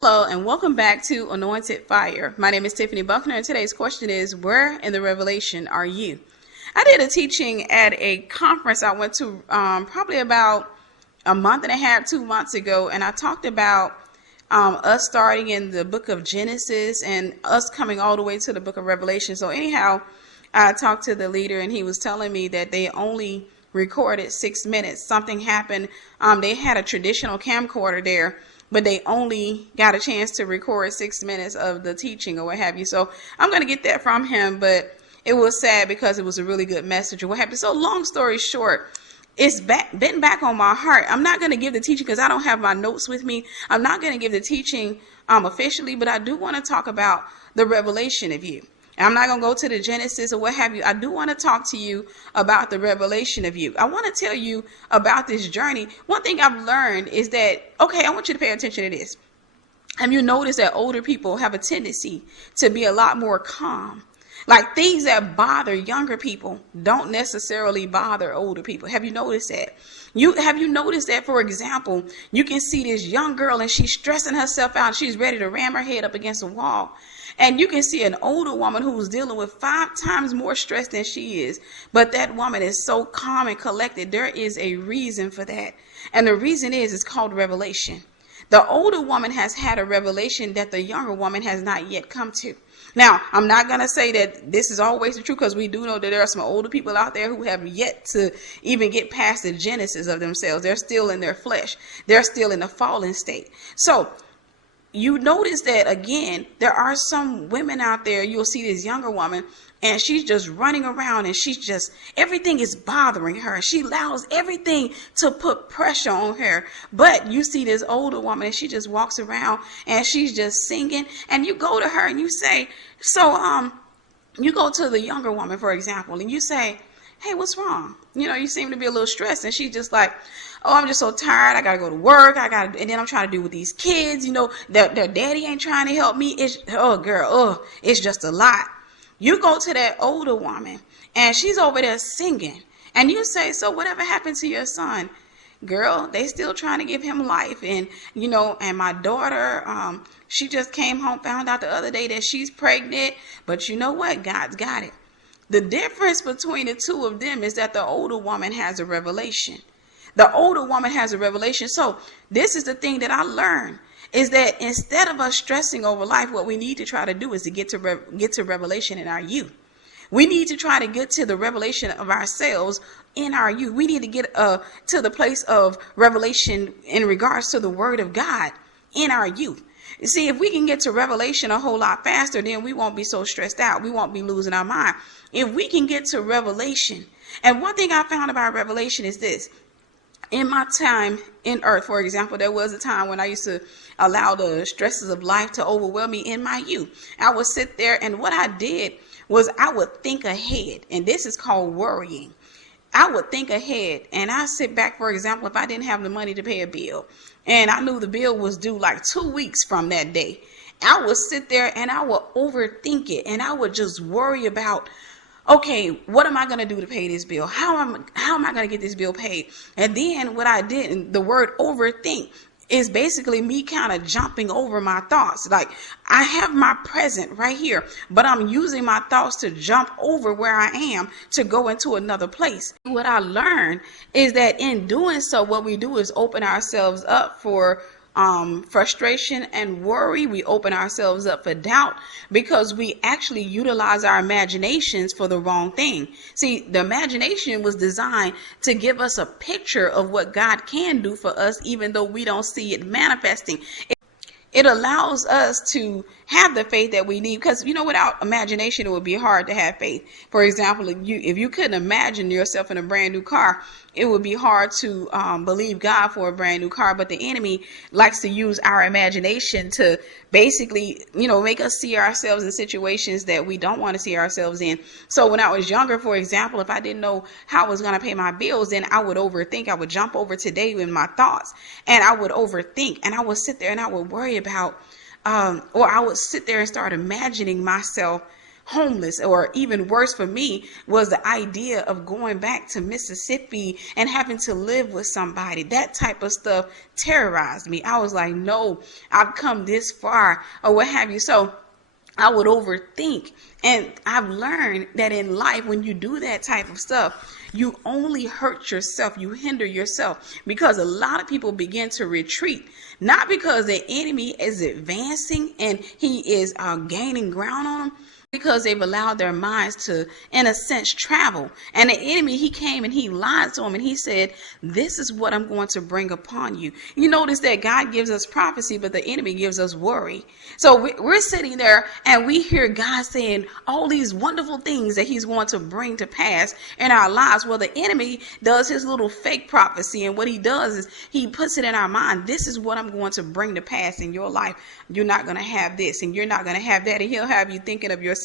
Hello and welcome back to Anointed Fire. My name is Tiffany Buckner and today's question is, where in the Revelation are you? I did a teaching at a conference I went to probably about a month and a half, 2 months ago, and I talked about us starting in the book of Genesis and us coming all the way to the book of Revelation. So anyhow, I talked to the leader and he was telling me that they only recorded 6 minutes. Something happened. They had a traditional camcorder there, but they only got a chance to record 6 minutes of the teaching or what have you. So I'm going to get that from him, but it was sad because it was a really good message or what have you. So long story short, it's been back on my heart. I'm not going to give the teaching because I don't have my notes with me. I'm not going to give the teaching officially, but I do want to talk about the revelation of you. I'm not going to go to the Genesis or what have you. I do want to talk to you about the revelation of you. I want to tell you about this journey. One thing I've learned is that, okay, I want you to pay attention to this. Have you noticed that older people have a tendency to be a lot more calm? Like things that bother younger people don't necessarily bother older people. Have you noticed that? Have you noticed that, for example, you can see this young girl and she's stressing herself out. She's ready to ram her head up against a wall. And you can see an older woman who's dealing with 5 times more stress than she is. But that woman is so calm and collected. There is a reason for that. And the reason is it's called revelation. The older woman has had a revelation that the younger woman has not yet come to. Now, I'm not going to say that this is always the truth because we do know that there are some older people out there who have yet to even get past the genesis of themselves. They're still in their flesh. They're still in the fallen state. So you notice that, again, there are some women out there. You'll see this younger woman and she's just running around and everything is bothering her. She allows everything to put pressure on her. But you see this older woman and she just walks around and she's just singing, and you go to her and you say, you go to the younger woman, for example, and you say, hey, what's wrong? You seem to be a little stressed. And she's just like, oh, I'm just so tired. I got to go to work. And then I'm trying to do with these kids, their daddy ain't trying to help me. It's just a lot. You go to that older woman and she's over there singing and you say, so whatever happened to your son? Girl, they still trying to give him life. And, and my daughter, she just came home, found out the other day that she's pregnant. But you know what? God's got it. The difference between the two of them is that the older woman has a revelation. The older woman has a revelation. So this is the thing that I learned, is that instead of us stressing over life, what we need to try to do is to get to revelation in our youth. We need to try to get to the revelation of ourselves in our youth. We need to get to the place of revelation in regards to the word of God in our youth. You see, if we can get to revelation a whole lot faster, then we won't be so stressed out. We won't be losing our mind. If we can get to revelation, and one thing I found about revelation is this. In my time in earth, for example, there was a time when I used to allow the stresses of life to overwhelm me in my youth. I would sit there, and what I did was I would think ahead, and this is called worrying. I would think ahead, and I sit back, for example, if I didn't have the money to pay a bill, and I knew the bill was due like 2 weeks from that day, I would sit there and I would overthink it, and I would just worry about, okay, what am I going to do to pay this bill? How am I going to get this bill paid? And then what I did, and the word overthink is basically me kind of jumping over my thoughts. Like I have my present right here, but I'm using my thoughts to jump over where I am to go into another place. What I learned is that in doing so, what we do is open ourselves up for frustration and worry. We open ourselves up for doubt because we actually utilize our imaginations for the wrong thing. See, the imagination was designed to give us a picture of what God can do for us, even though we don't see it manifesting. It allows us to have the faith that we need, because without imagination it would be hard to have faith. For example, if you couldn't imagine yourself in a brand new car, it would be hard to believe God for a brand new car. But the enemy likes to use our imagination to basically make us see ourselves in situations that we don't want to see ourselves in. So when I was younger, for example, if I didn't know how I was going to pay my bills, then I would overthink. I would jump over today in my thoughts, and I would overthink, and I would sit there and I would worry about or I would sit there and start imagining myself homeless, or even worse for me was the idea of going back to Mississippi and having to live with somebody. That type of stuff terrorized me. I was like, no, I've come this far, or what have you. So I would overthink. And I've learned that in life, when you do that type of stuff, you only hurt yourself, you hinder yourself, because a lot of people begin to retreat, not because the enemy is advancing and he is gaining ground on them, because they've allowed their minds to, in a sense, travel. And the enemy, he came and he lied to them, and he said, this is what I'm going to bring upon you. You notice that God gives us prophecy, but the enemy gives us worry. So we're sitting there and we hear God saying all these wonderful things that he's going to bring to pass in our lives. Well, the enemy does his little fake prophecy, and what he does is he puts it in our mind. This is what I'm going to bring to pass in your life. You're not going to have this, and you're not going to have that. And he'll have you thinking of yourself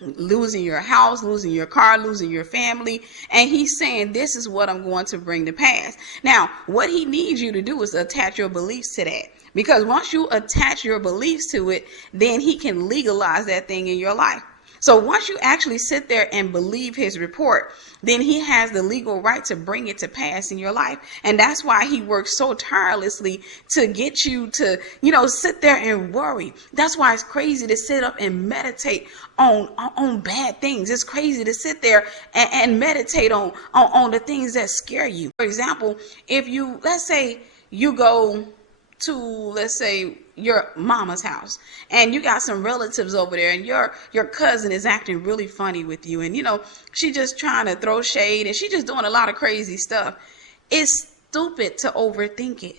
losing your house, losing your car, losing your family. And he's saying, this is what I'm going to bring to pass. Now, what he needs you to do is attach your beliefs to that. Because once you attach your beliefs to it, then he can legalize that thing in your life. So once you actually sit there and believe his report, then he has the legal right to bring it to pass in your life. And that's why he works so tirelessly to get you to, sit there and worry. That's why it's crazy to sit up and meditate on bad things. It's crazy to sit there and meditate on the things that scare you. For example, if let's say you go to, let's say, your mama's house, and you got some relatives over there, and your cousin is acting really funny with you, and she just trying to throw shade, and she just doing a lot of crazy stuff. It's stupid to overthink it.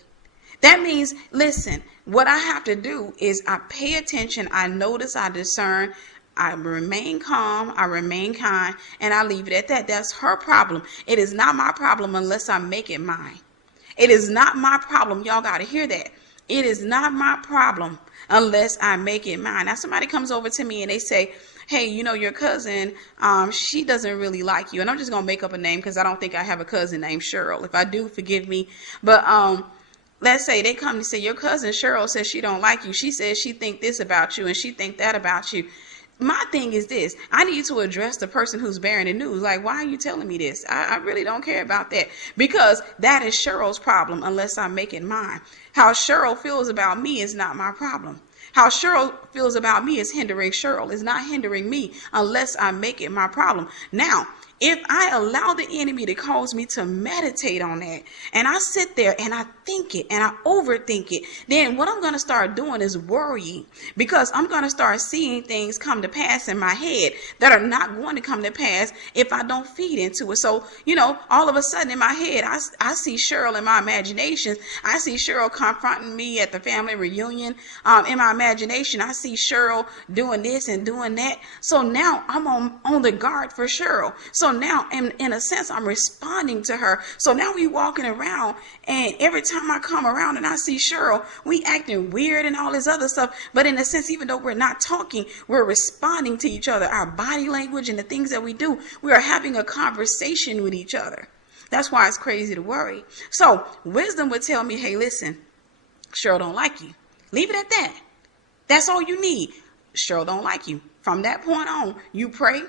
That means, listen, what I have to do is I pay attention, I notice, I discern, I remain calm, I remain kind, and I leave it at that. That's her problem. It is not my problem unless I make it mine. It is not my problem. Y'all got to hear that. It is not my problem unless I make it mine. Now, somebody comes over to me and they say, hey, your cousin, she doesn't really like you. And I'm just going to make up a name because I don't think I have a cousin named Cheryl. If I do, forgive me. But let's say they come and say, your cousin Cheryl says she don't like you. She says she think this about you and she think that about you. My thing is this: I need to address the person who's bearing the news. Like, why are you telling me this? I really don't care about that, because that is Cheryl's problem unless I make it mine. How Cheryl feels about me is not my problem. How Cheryl feels about me is hindering Cheryl. It's not hindering me unless I make it my problem. Now, if I allow the enemy to cause me to meditate on that, and I sit there and I think it and I overthink it, then what I'm going to start doing is worrying, because I'm going to start seeing things come to pass in my head that are not going to come to pass if I don't feed into it. So, all of a sudden in my head, I see Cheryl in my imagination. I see Cheryl confronting me at the family reunion. In my imagination, I see Cheryl doing this and doing that. So now I'm on the guard for Cheryl. So now, in a sense, I'm responding to her. So now we walking around, and every time I come around and I see Cheryl, we acting weird and all this other stuff. But in a sense, even though we're not talking, we're responding to each other. Our body language and the things that we do, we are having a conversation with each other. That's why it's crazy to worry. So wisdom would tell me, hey, listen, Cheryl don't like you. Leave it at that. That's all you need. Cheryl don't like you. From that point on, you pray,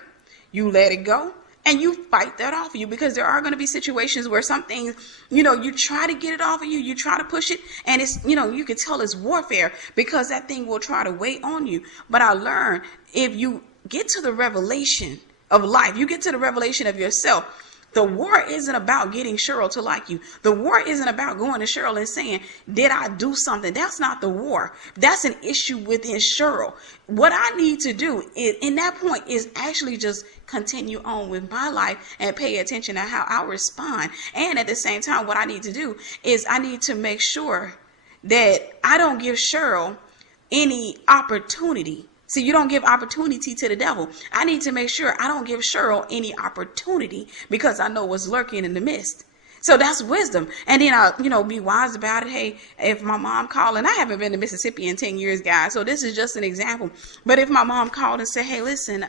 you let it go, and you fight that off of you, because there are going to be situations where some things, you try to get it off of you, you try to push it, and it's, you can tell it's warfare, because that thing will try to weigh on you. But I learned, if you get to the revelation of life, you get to the revelation of yourself, the war isn't about getting Cheryl to like you. The war isn't about going to Cheryl and saying, did I do something? That's not the war. That's an issue within Cheryl. What I need to do in that point is actually just continue on with my life and pay attention to how I respond. And at the same time, what I need to do is I need to make sure that I don't give Cheryl any opportunity. See, you don't give opportunity to the devil. I need to make sure I don't give Cheryl any opportunity, because I know what's lurking in the midst. So that's wisdom. And then I'll, be wise about it. Hey, if my mom called, and I haven't been to Mississippi in 10 years, guys, so this is just an example. But if my mom called and said, hey, listen,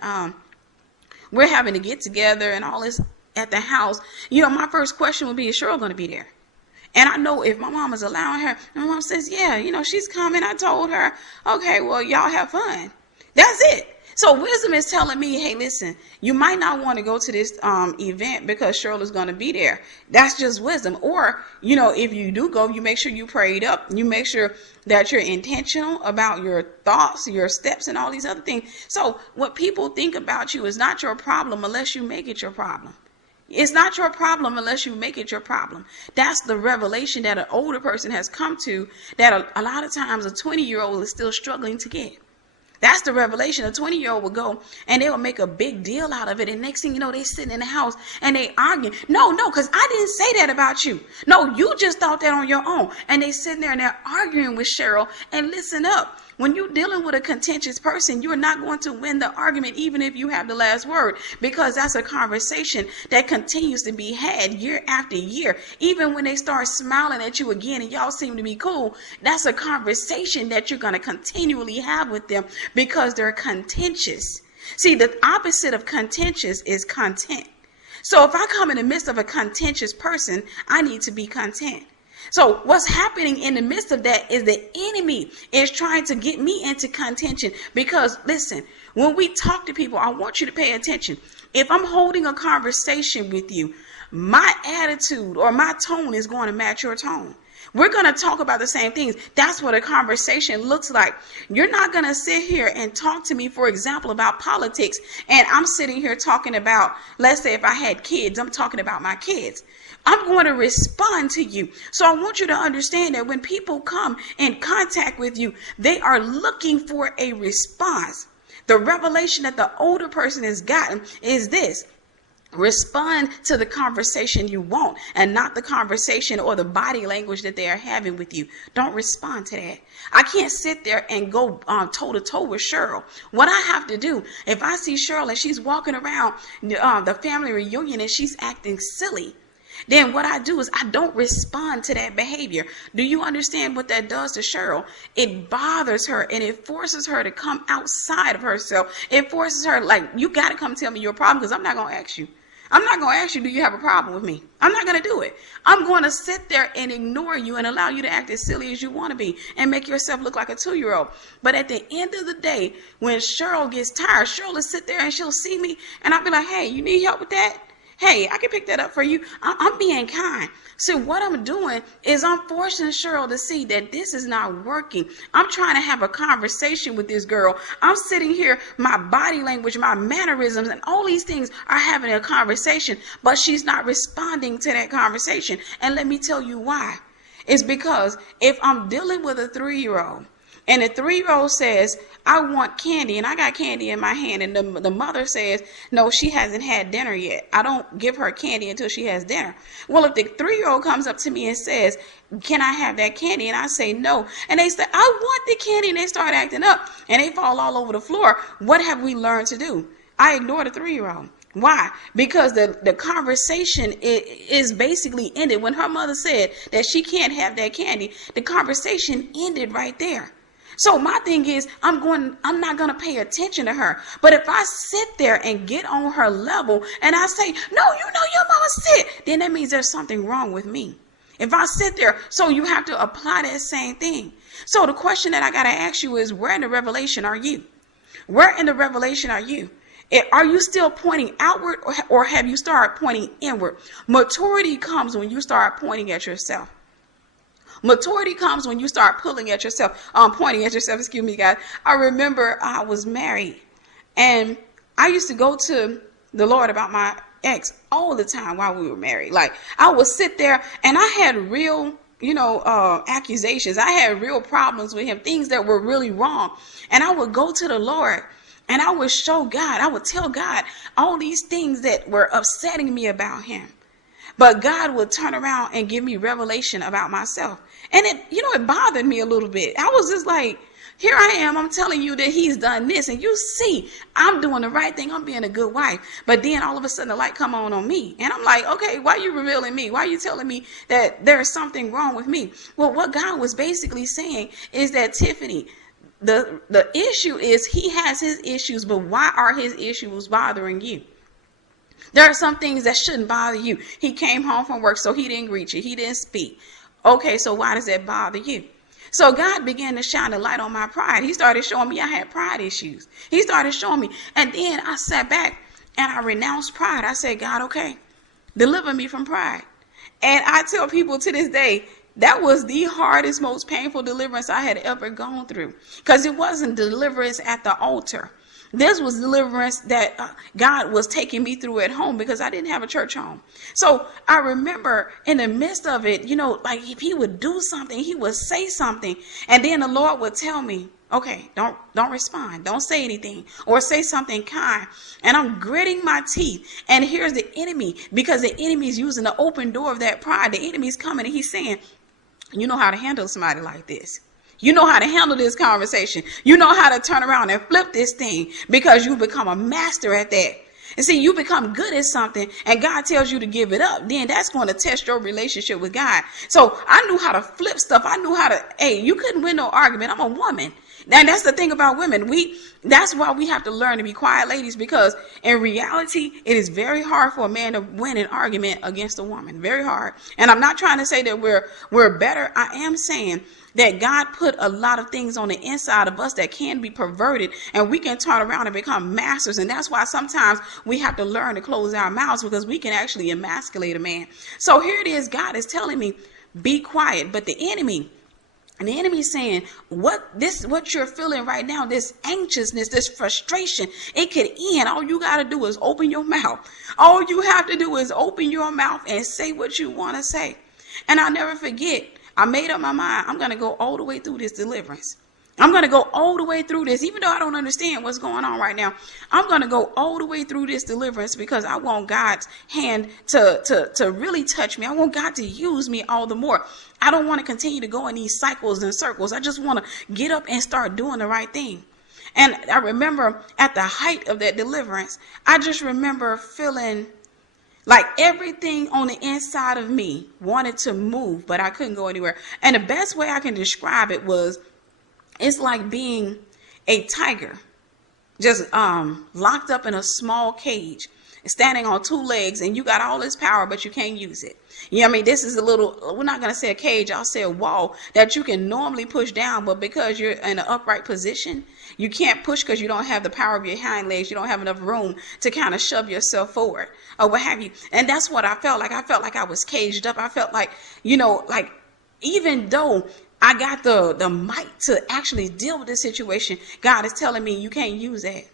we're having to get together and all this at the house, my first question would be, is Cheryl going to be there? And I know if my mom is allowing her, and my mom says, yeah, she's coming. I told her, okay, well, y'all have fun. That's it. So wisdom is telling me, hey, listen, you might not want to go to this event because Cheryl is going to be there. That's just wisdom. Or, if you do go, you make sure you prayed up. You make sure that you're intentional about your thoughts, your steps, and all these other things. So what people think about you is not your problem unless you make it your problem. It's not your problem unless you make it your problem. That's the revelation that an older person has come to, that a lot of times a 20-year-old is still struggling to get. That's the revelation. A 20-year-old will go and they will make a big deal out of it. And next thing you know, they sitting in the house and they arguing. No, because I didn't say that about you. No, you just thought that on your own. And they sitting there and they're arguing with Cheryl. And listen up. When you're dealing with a contentious person, you're not going to win the argument even if you have the last word, because that's a conversation that continues to be had year after year. Even when they start smiling at you again and y'all seem to be cool, that's a conversation that you're going to continually have with them because they're contentious. See, the opposite of contentious is content. So if I come in the midst of a contentious person, I need to be content. So what's happening in the midst of that is the enemy is trying to get me into contention. Because listen, when we talk to people, I want you to pay attention. If I'm holding a conversation with you, my attitude or my tone is going to match your tone. We're going to talk about the same things. That's what a conversation looks like. You're not going to sit here and talk to me, for example, about politics. And I'm sitting here talking about, let's say if I had kids, I'm talking about my kids. I'm going to respond to you. So I want you to understand that when people come in contact with you, they are looking for a response. The revelation that the older person has gotten is this: respond to the conversation you want and not the conversation or the body language that they are having with you. Don't respond to that. I can't sit there and go toe to toe with Cheryl. What I have to do, if I see Cheryl and she's walking around the family reunion and she's acting silly, then what I do is I don't respond to that behavior. Do you understand what that does to Cheryl? It bothers her and it forces her to come outside of herself. It forces her, like, you got to come tell me your problem, because I'm not going to ask you. I'm not going to ask you, do you have a problem with me? I'm not going to do it. I'm going to sit there and ignore you and allow you to act as silly as you want to be and make yourself look like a 2-year-old. But at the end of the day, when Cheryl gets tired, Cheryl will sit there and she'll see me and I'll be like, hey, you need help with that? Hey, I can pick that up for you. I'm being kind. So what I'm doing is I'm forcing Cheryl to see that this is not working. I'm trying to have a conversation with this girl. I'm sitting here, my body language, my mannerisms, and all these things are having a conversation, but she's not responding to that conversation. And let me tell you why. It's because if I'm dealing with a 3-year-old, and the 3-year-old says, I want candy, and I got candy in my hand, and the mother says, no, she hasn't had dinner yet. I don't give her candy until she has dinner. Well, if the 3-year-old comes up to me and says, can I have that candy? And I say no. And they say, I want the candy, and they start acting up, and they fall all over the floor. What have we learned to do? I ignore the 3-year-old. Why? Because the conversation is basically ended. When her mother said that she can't have that candy, the conversation ended right there. So my thing is, I'm not going to pay attention to her. But if I sit there and get on her level and I say, no, your mama's sick, then that means there's something wrong with me. If I sit there, so you have to apply that same thing. So the question that I got to ask you is, where in the revelation are you? Where in the revelation are you? Are you still pointing outward, or have you started pointing inward? Maturity comes when you start pointing at yourself. Maturity comes when you start pointing at yourself, excuse me, guys. I remember I was married and I used to go to the Lord about my ex all the time while we were married. Like, I would sit there and I had real, accusations. I had real problems with him, things that were really wrong. And I would go to the Lord and I would show God, I would tell God all these things that were upsetting me about him. But God would turn around and give me revelation about myself. And it bothered me a little bit. I was just like, here I am, I'm telling you that he's done this. And you see, I'm doing the right thing. I'm being a good wife. But then all of a sudden the light come on me. And I'm like, okay, why are you revealing me? Why are you telling me that there's something wrong with me? Well, what God was basically saying is that, Tiffany, the issue is he has his issues, but why are his issues bothering you? There are some things that shouldn't bother you. He came home from work, so he didn't greet you. He didn't speak. Okay, so why does that bother you? So God began to shine a light on my pride. He started showing me I had pride issues. He started showing me. And then I sat back and I renounced pride. I said, God, okay, deliver me from pride. And I tell people to this day, that was the hardest, most painful deliverance I had ever gone through. Because it wasn't deliverance at the altar. This was deliverance that God was taking me through at home because I didn't have a church home. So I remember in the midst of it, like if he would do something, he would say something. And then the Lord would tell me, okay, don't respond. Don't say anything or say something kind. And I'm gritting my teeth. And here's the enemy, because the enemy is using the open door of that pride. The enemy's coming and he's saying, you know how to handle somebody like this. You know how to handle this conversation. You know how to turn around and flip this thing because you become a master at that. And see, you become good at something and God tells you to give it up. Then that's going to test your relationship with God. So I knew how to flip stuff. I knew how to, you couldn't win no argument. I'm a woman. And that's the thing about women. That's why we have to learn to be quiet, ladies, because in reality, it is very hard for a man to win an argument against a woman. Very hard. And I'm not trying to say that we're better. I am saying that God put a lot of things on the inside of us that can be perverted, and we can turn around and become masters. And that's why sometimes we have to learn to close our mouths, because we can actually emasculate a man. So here it is. God is telling me, be quiet. But the enemy is saying, what you're feeling right now, this anxiousness, this frustration, it could end. All you got to do is open your mouth. All you have to do is open your mouth and say what you want to say. And I'll never forget, I made up my mind. I'm going to go all the way through this deliverance. I'm going to go all the way through this, even though I don't understand what's going on right now. I'm going to go all the way through this deliverance because I want God's hand to really touch me. I want God to use me all the more. I don't want to continue to go in these cycles and circles. I just want to get up and start doing the right thing. And I remember at the height of that deliverance, I just remember feeling like everything on the inside of me wanted to move, but I couldn't go anywhere. And the best way I can describe it was, it's like being a tiger, just locked up in a small cage, standing on two legs, and you got all this power, but you can't use it. This is a little, we're not going to say a cage, I'll say a wall that you can normally push down, but because you're in an upright position, you can't push because you don't have the power of your hind legs. You don't have enough room to kind of shove yourself forward or what have you. And that's what I felt like. I felt like I was caged up. I felt like, like even though I got the might to actually deal with this situation, God is telling me you can't use that.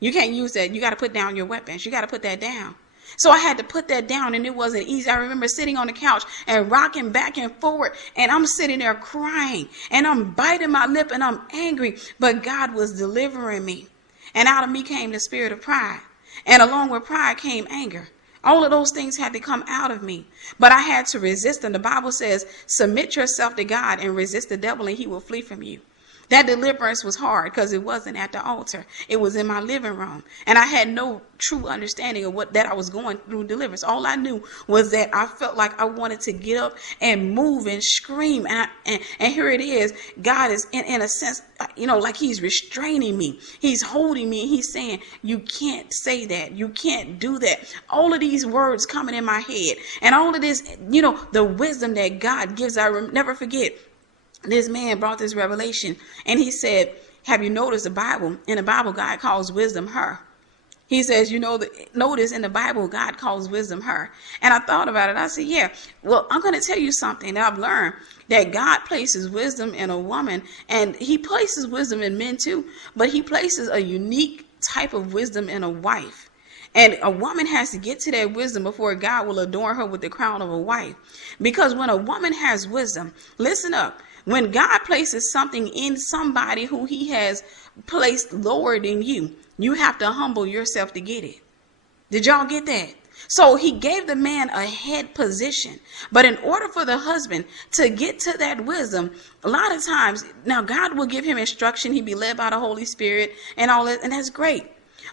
You can't use that. You got to put down your weapons. You got to put that down. So I had to put that down, and it wasn't easy. I remember sitting on the couch and rocking back and forward, and I'm sitting there crying, and I'm biting my lip, and I'm angry, but God was delivering me. And out of me came the spirit of pride, and along with pride came anger. All of those things had to come out of me, but I had to resist them. The Bible says, submit yourself to God and resist the devil, and he will flee from you. That deliverance was hard because it wasn't at the altar. It was in my living room. And I had no true understanding of that I was going through deliverance. All I knew was that I felt like I wanted to get up and move and scream. And here it is. God is in a sense, like he's restraining me. He's holding me. And he's saying, you can't say that. You can't do that. All of these words coming in my head and all of this, the wisdom that God gives. I never forget. This man brought this revelation, and he said, have you noticed the Bible? In the Bible, God calls wisdom her. He says, notice in the Bible, God calls wisdom her. And I thought about it. I said, yeah, well, I'm going to tell you something that I've learned, that God places wisdom in a woman, and he places wisdom in men too, but he places a unique type of wisdom in a wife. And a woman has to get to that wisdom before God will adorn her with the crown of a wife. Because when a woman has wisdom, listen up. When God places something in somebody who he has placed lower than you, you have to humble yourself to get it. Did y'all get that? So he gave the man a head position. But in order for the husband to get to that wisdom, a lot of times, now God will give him instruction. He'll be led by the Holy Spirit and all that. And that's great.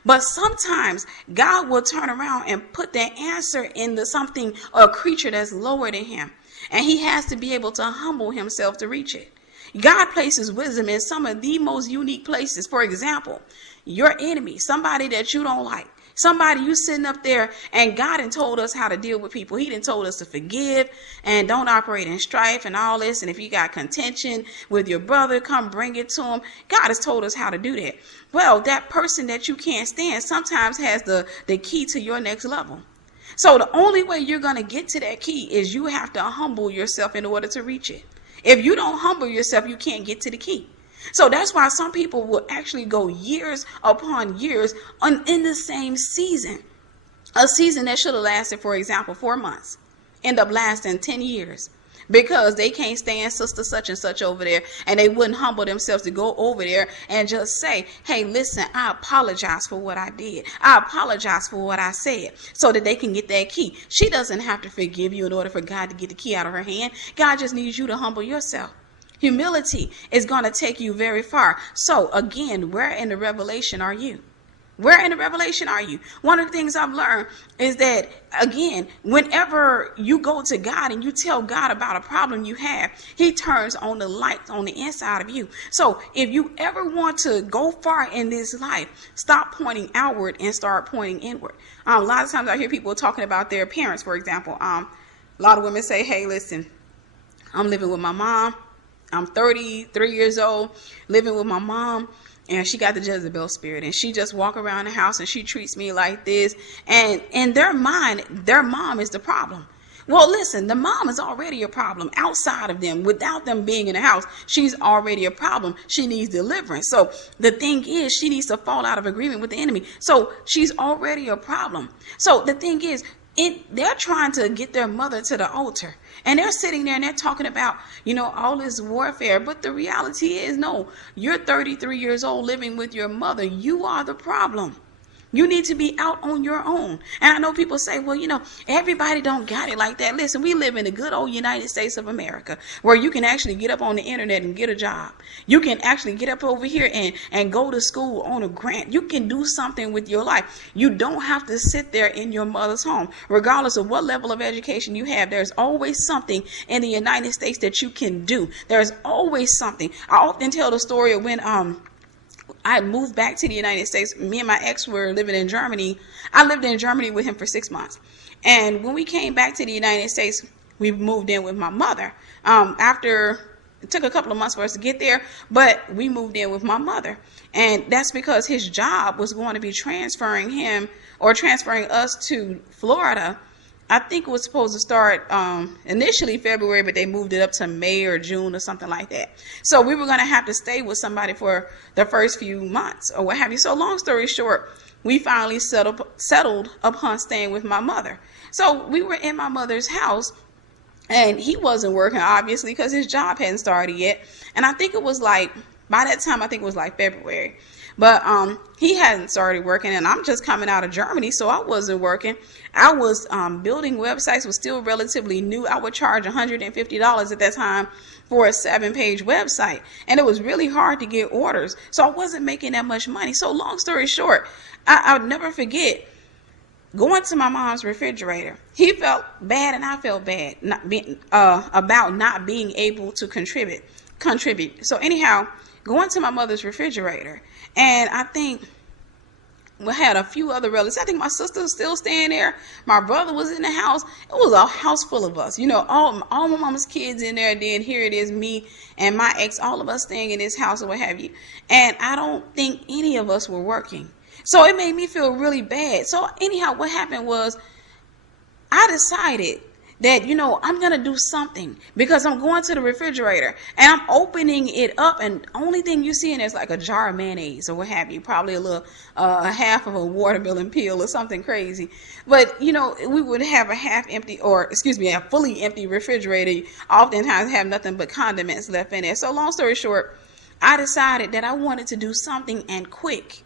But sometimes God will turn around and put that answer in something or a creature that's lower than him. And he has to be able to humble himself to reach it. God places wisdom in some of the most unique places. For example, your enemy, somebody that you don't like, Somebody you sitting up there, and God done told us how to deal with people. He done told us to forgive and don't operate in strife and all this. And if you got contention with your brother, come bring it to him. God has told us how to do that. Well, that person that you can't stand sometimes has the key to your next level. So the only way you're going to get to that key is you have to humble yourself in order to reach it. If you don't humble yourself, you can't get to the key. So that's why some people will actually go years upon years in the same season. A season that should have lasted, for example, 4 months, end up lasting 10 years because they can't stand sister such and such over there, and they wouldn't humble themselves to go over there and just say, hey, listen, I apologize for what I did. I apologize for what I said, so that they can get that key. She doesn't have to forgive you in order for God to get the key out of her hand. God just needs you to humble yourself. Humility is going to take you very far. So again, where in the revelation are you? Where in the revelation are you? One of the things I've learned is that, again, whenever you go to God and you tell God about a problem you have, he turns on the light on the inside of you. So if you ever want to go far in this life, stop pointing outward and start pointing inward. A lot of times I hear people talking about their parents, for example. A lot of women say, hey, listen, I'm living with my mom. I'm 33 years old, living with my mom, and she got the Jezebel spirit, and she just walk around the house and she treats me like this. And in their mind, their mom is the problem. Well, listen, the mom is already a problem outside of them. Without them being in the house, she's already a problem. She needs deliverance. So the thing is, she needs to fall out of agreement with the enemy. So she's already a problem. So the thing is, they're trying to get their mother to the altar, and they're sitting there and they're talking about, all this warfare. But the reality is, no, you're 33 years old living with your mother. You are the problem. You need to be out on your own. And I know people say, well, everybody don't got it like that. Listen, we live in the good old United States of America, where you can actually get up on the internet and get a job. You can actually get up over here and go to school on a grant. You can do something with your life. You don't have to sit there in your mother's home. Regardless of what level of education you have, there's always something in the United States that you can do. There's always something. I often tell the story of when I moved back to the United States. Me and my ex were living in Germany. I lived in Germany with him for 6 months. And when we came back to the United States, we moved in with my mother. After it took a couple of months for us to get there, but we moved in with my mother. And that's because his job was going to be transferring him or transferring us to Florida. I think it was supposed to start initially February, but they moved it up to May or June or something like that. So we were going to have to stay with somebody for the first few months or what have you. So long story short, we finally settled upon staying with my mother. So we were in my mother's house, and he wasn't working, obviously, because his job hadn't started yet. And I think it was by that time, I think it was February. But he hadn't started working, and I'm just coming out of Germany, so I wasn't working. I was building websites, was still relatively new. I would charge $150 at that time for a 7-page website, and it was really hard to get orders. So I wasn't making that much money. So long story short, I'll never forget going to my mom's refrigerator. He felt bad, and I felt bad about not being able to contribute. So anyhow, going to my mother's refrigerator, and I think we had a few other relatives. I think my sister was still staying there. My brother was in the house. It was a house full of us. All my mama's kids in there. Then here it is, me and my ex, all of us staying in this house or what have you. And I don't think any of us were working. So it made me feel really bad. So anyhow, what happened was I decided that, I'm going to do something, because I'm going to the refrigerator and I'm opening it up, and the only thing you see in there is like a jar of mayonnaise or what have you, probably a little, half of a watermelon peel or something crazy. But, we would have a fully empty refrigerator. Oftentimes have nothing but condiments left in there. So long story short, I decided that I wanted to do something and quick.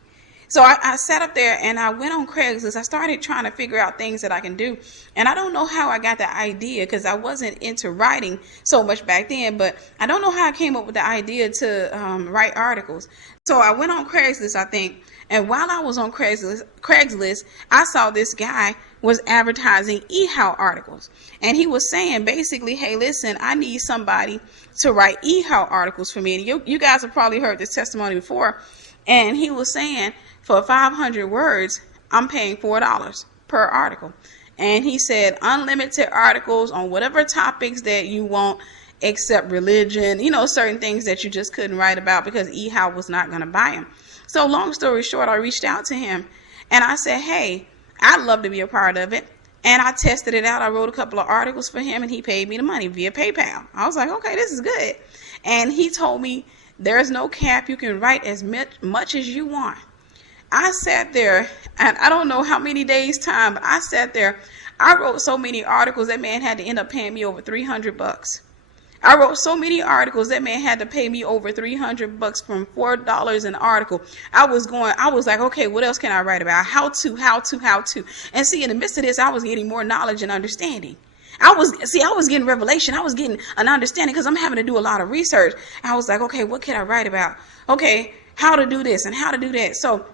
So I sat up there and I went on Craigslist. I started trying to figure out things that I can do. And I don't know how I got the idea, because I wasn't into writing so much back then. But I don't know how I came up with the idea to write articles. So I went on Craigslist, I think. And while I was on Craigslist, I saw this guy was advertising eHow articles. And he was saying basically, hey, listen, I need somebody to write eHow articles for me. And you guys have probably heard this testimony before. And he was saying, for 500 words, I'm paying $4 per article. And he said unlimited articles on whatever topics that you want, except religion, certain things that you just couldn't write about because eHow was not going to buy them. So long story short, I reached out to him and I said, hey, I'd love to be a part of it. And I tested it out. I wrote a couple of articles for him and he paid me the money via PayPal. I was like, okay, this is good. And he told me there's no cap. You can write as much as you want. I sat there, and I don't know how many days time, but I sat there. I wrote so many articles that man had to end up paying me over $300. I wrote so many articles that man had to pay me over $300 from $4 an article. I was like, okay, what else can I write about? How to. And see, in the midst of this, I was getting more knowledge and understanding. I was getting revelation. I was getting an understanding because I'm having to do a lot of research. I was like, okay, what can I write about? Okay, how to do this and how to do that. So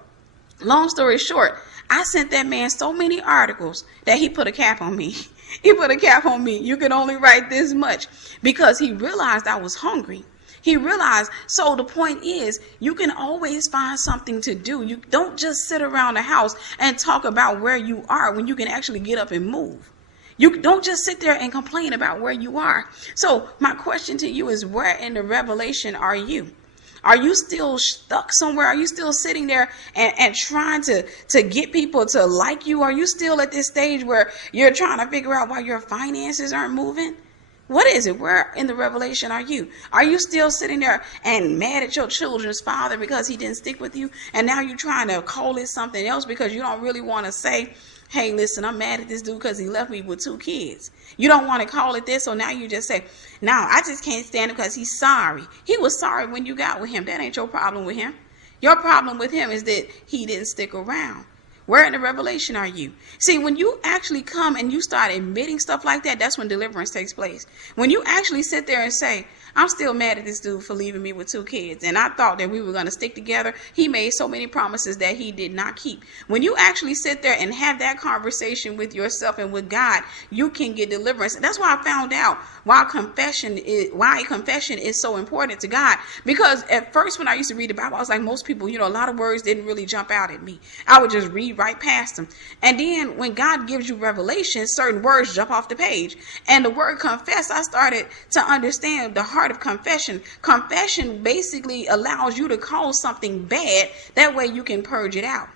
long story short, I sent that man so many articles that he put a cap on me. He put a cap on me. You can only write this much because he realized I was hungry. He realized, so the point is, you can always find something to do. You don't just sit around the house and talk about where you are when you can actually get up and move. You don't just sit there and complain about where you are. So my question to you is, where in the revelation are you? Are you still stuck somewhere? Are you still sitting there and trying to get people to like you? Are you still at this stage where you're trying to figure out why your finances aren't moving? What is it? Where in the revelation are you? Are you still sitting there and mad at your children's father because he didn't stick with you? And now you're trying to call it something else because you don't really want to say, hey, listen, I'm mad at this dude because he left me with 2 kids. You don't want to call it this, so now you just say, no, I just can't stand him because he's sorry. He was sorry when you got with him. That ain't your problem with him. Your problem with him is that he didn't stick around. Where in the revelation are you? See, when you actually come and you start admitting stuff like that, that's when deliverance takes place. When you actually sit there and say, I'm still mad at this dude for leaving me with 2 kids, and I thought that we were going to stick together. He made so many promises that he did not keep. When you actually sit there and have that conversation with yourself and with God, you can get deliverance. And that's why I found out why confession is so important to God. Because at first when I used to read the Bible, I was like most people, a lot of words didn't really jump out at me. I would just read right past them. And then when God gives you revelation, certain words jump off the page. And the word confess, I started to understand the heart of confession. Confession basically allows you to call something bad. That way you can purge it out.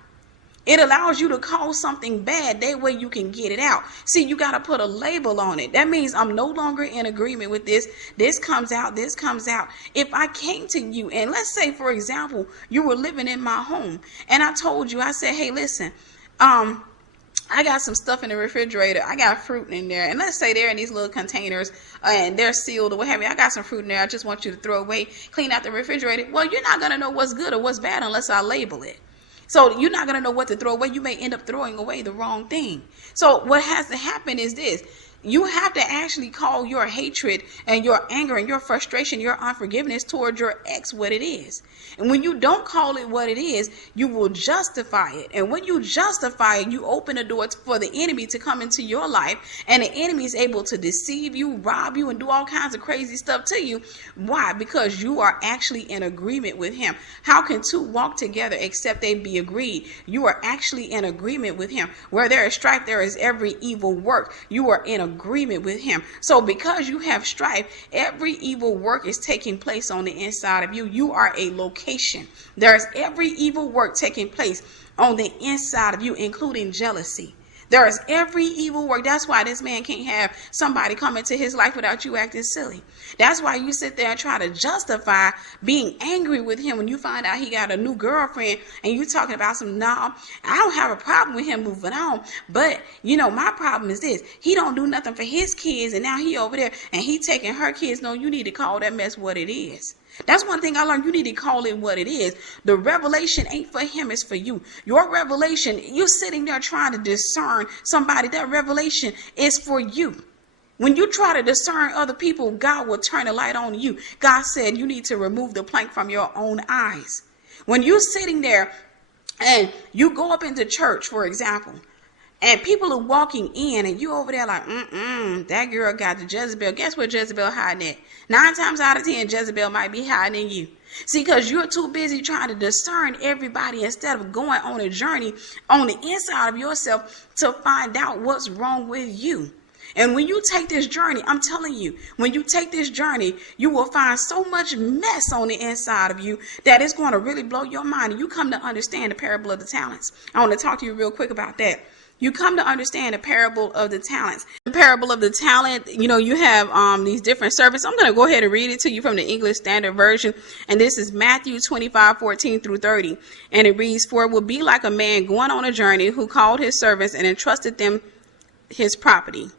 It allows you to call something bad. That way you can get it out. See, you got to put a label on it. That means I'm no longer in agreement with this. This comes out. This comes out. If I came to you and let's say, for example, you were living in my home and I told you, I said, hey, listen, I got some stuff in the refrigerator. I got fruit in there. And let's say they're in these little containers and they're sealed or what have you. I got some fruit in there. I just want you to throw away, clean out the refrigerator. Well, you're not going to know what's good or what's bad unless I label it. So you're not going to know what to throw away. You may end up throwing away the wrong thing. So what has to happen is this. You have to actually call your hatred and your anger and your frustration, your unforgiveness toward your ex what it is. And when you don't call it what it is, you will justify it. And when you justify it, you open the door for the enemy to come into your life. And the enemy is able to deceive you, rob you, and do all kinds of crazy stuff to you. Why? Because you are actually in agreement with him. How can 2 walk together except they be agreed? You are actually in agreement with him. Where there is strife, there is every evil work. You are in agreement with him. So because you have strife, every evil work is taking place on the inside of you. You are a location. There's every evil work taking place on the inside of you, including jealousy. There's every evil work. That's why this man can't have somebody come into his life without you acting silly. That's why you sit there and try to justify being angry with him when you find out he got a new girlfriend and you talking about I don't have a problem with him moving on. But, my problem is this. He don't do nothing for his kids and now he over there and he taking her kids. No, you need to call that mess what it is. That's one thing I learned. You need to call it what it is. The revelation ain't for him, it's for you. Your revelation, you're sitting there trying to discern somebody. That revelation is for you. When you try to discern other people, God will turn the light on you. God said you need to remove the plank from your own eyes. When you're sitting there and you go up into church, for example, And people are walking in, and you over there like, that girl got the Jezebel. Guess where Jezebel hiding at? 9 times out of 10, Jezebel might be hiding in you. See, because you're too busy trying to discern everybody instead of going on a journey on the inside of yourself to find out what's wrong with you. And when you take this journey, I'm telling you, when you take this journey, you will find so much mess on the inside of you that it's going to really blow your mind. And you come to understand the parable of the talents. I want to talk to you real quick about that. You come to understand the parable of the talents. The parable of the talent, you have these different servants. I'm going to go ahead and read it to you from the English Standard Version. And this is Matthew 25:14 through 30. And it reads, "For it will be like a man going on a journey who called his servants and entrusted them his property.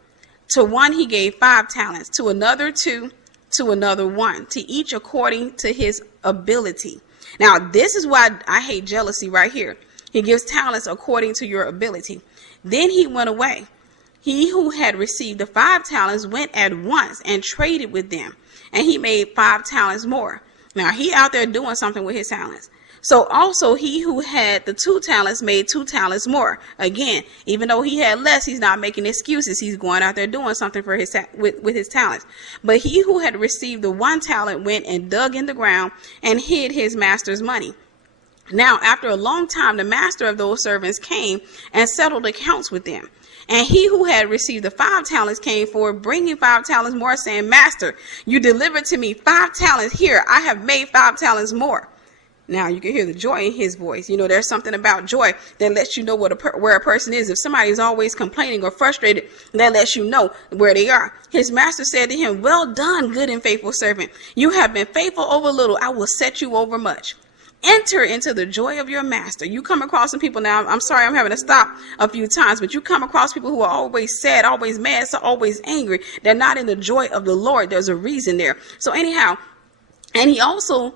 To one he gave 5 talents, to another 2, to another 1, to each according to his ability." Now, this is why I hate jealousy right here. He gives talents according to your ability. Then he went away. He who had received the 5 talents went at once and traded with them, and he made 5 talents more. Now, he out there doing something with his talents. So also he who had the 2 talents made 2 talents more. Again, even though he had less, he's not making excuses. He's going out there doing something for with his talents. But he who had received the 1 talent went and dug in the ground and hid his master's money. Now, after a long time, the master of those servants came and settled accounts with them. And he who had received the 5 talents came forward, bringing 5 talents more, saying, "Master, you delivered to me 5 talents. Here, I have made 5 talents more." Now, you can hear the joy in his voice. There's something about joy that lets you know where a person is. If somebody is always complaining or frustrated, that lets you know where they are. His master said to him, "Well done, good and faithful servant. You have been faithful over little. I will set you over much. Enter into the joy of your master." You come across some people now, I'm sorry I'm having to stop a few times, but you come across people who are always sad, always mad, so always angry. They're not in the joy of the Lord. There's a reason there. So anyhow, and he also